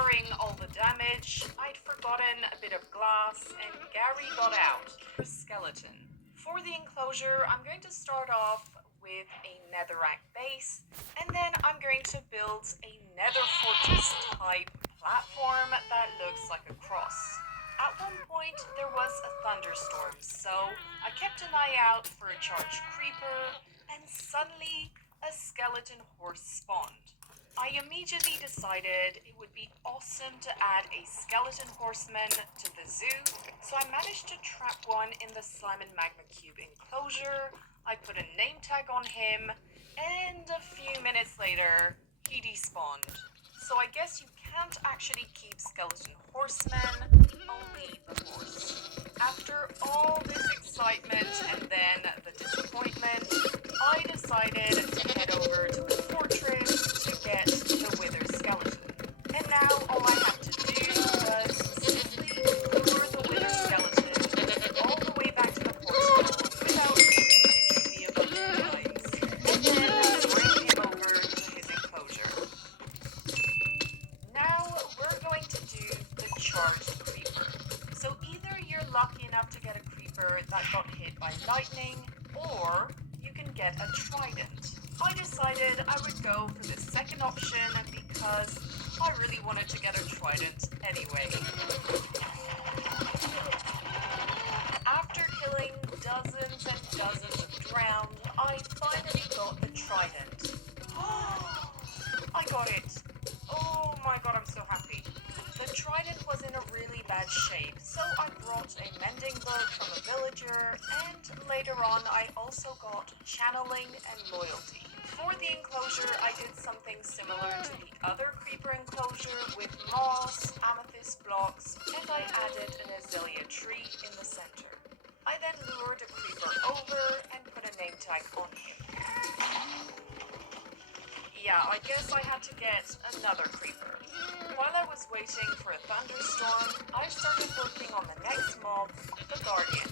ignoring all the damage, I'd forgotten a bit of glass, and Gary got out for skeleton. For the enclosure, I'm going to start off with a netherrack base, and then I'm going to build a nether fortress type platform that looks like a cross. At one point, there was a thunderstorm, so I kept an eye out for a charged creeper, and suddenly a skeleton horse spawned. I immediately decided it would be awesome to add a skeleton horseman to the zoo, so I managed to trap one in the slime and magma cube enclosure. I put a name tag on him, and a few minutes later, he despawned. So I guess you can't actually keep skeleton horsemen, only the horse. After all this excitement and then the disappointment, I decided to head over to the fortress to get the wither skeleton. And now all I had to do was simply lure the wither skeleton all the way back to the portal without even hitting me a bunch of times, and then bring him over to his enclosure. Now we're going to do the charged creeper. So either you're lucky enough to get a creeper that got hit by lightning, or you can get a trident. I decided I would go for the second option because I really wanted to get a trident anyway. After killing dozens and dozens of drowned, I finally got the trident. I got it! Oh my god, I'm so happy. The trident was in a really bad shape, so I brought a mending book from a villager, and later on I also got channeling and loyalty. For the enclosure, I did something similar to the other creeper enclosure with moss, amethyst blocks, and I added an azalea tree in the center. I then lured a creeper over and put a name tag on him. Yeah, I guess I had to get another creeper. While I was waiting for a thunderstorm, I started working on the next mob, the Guardian.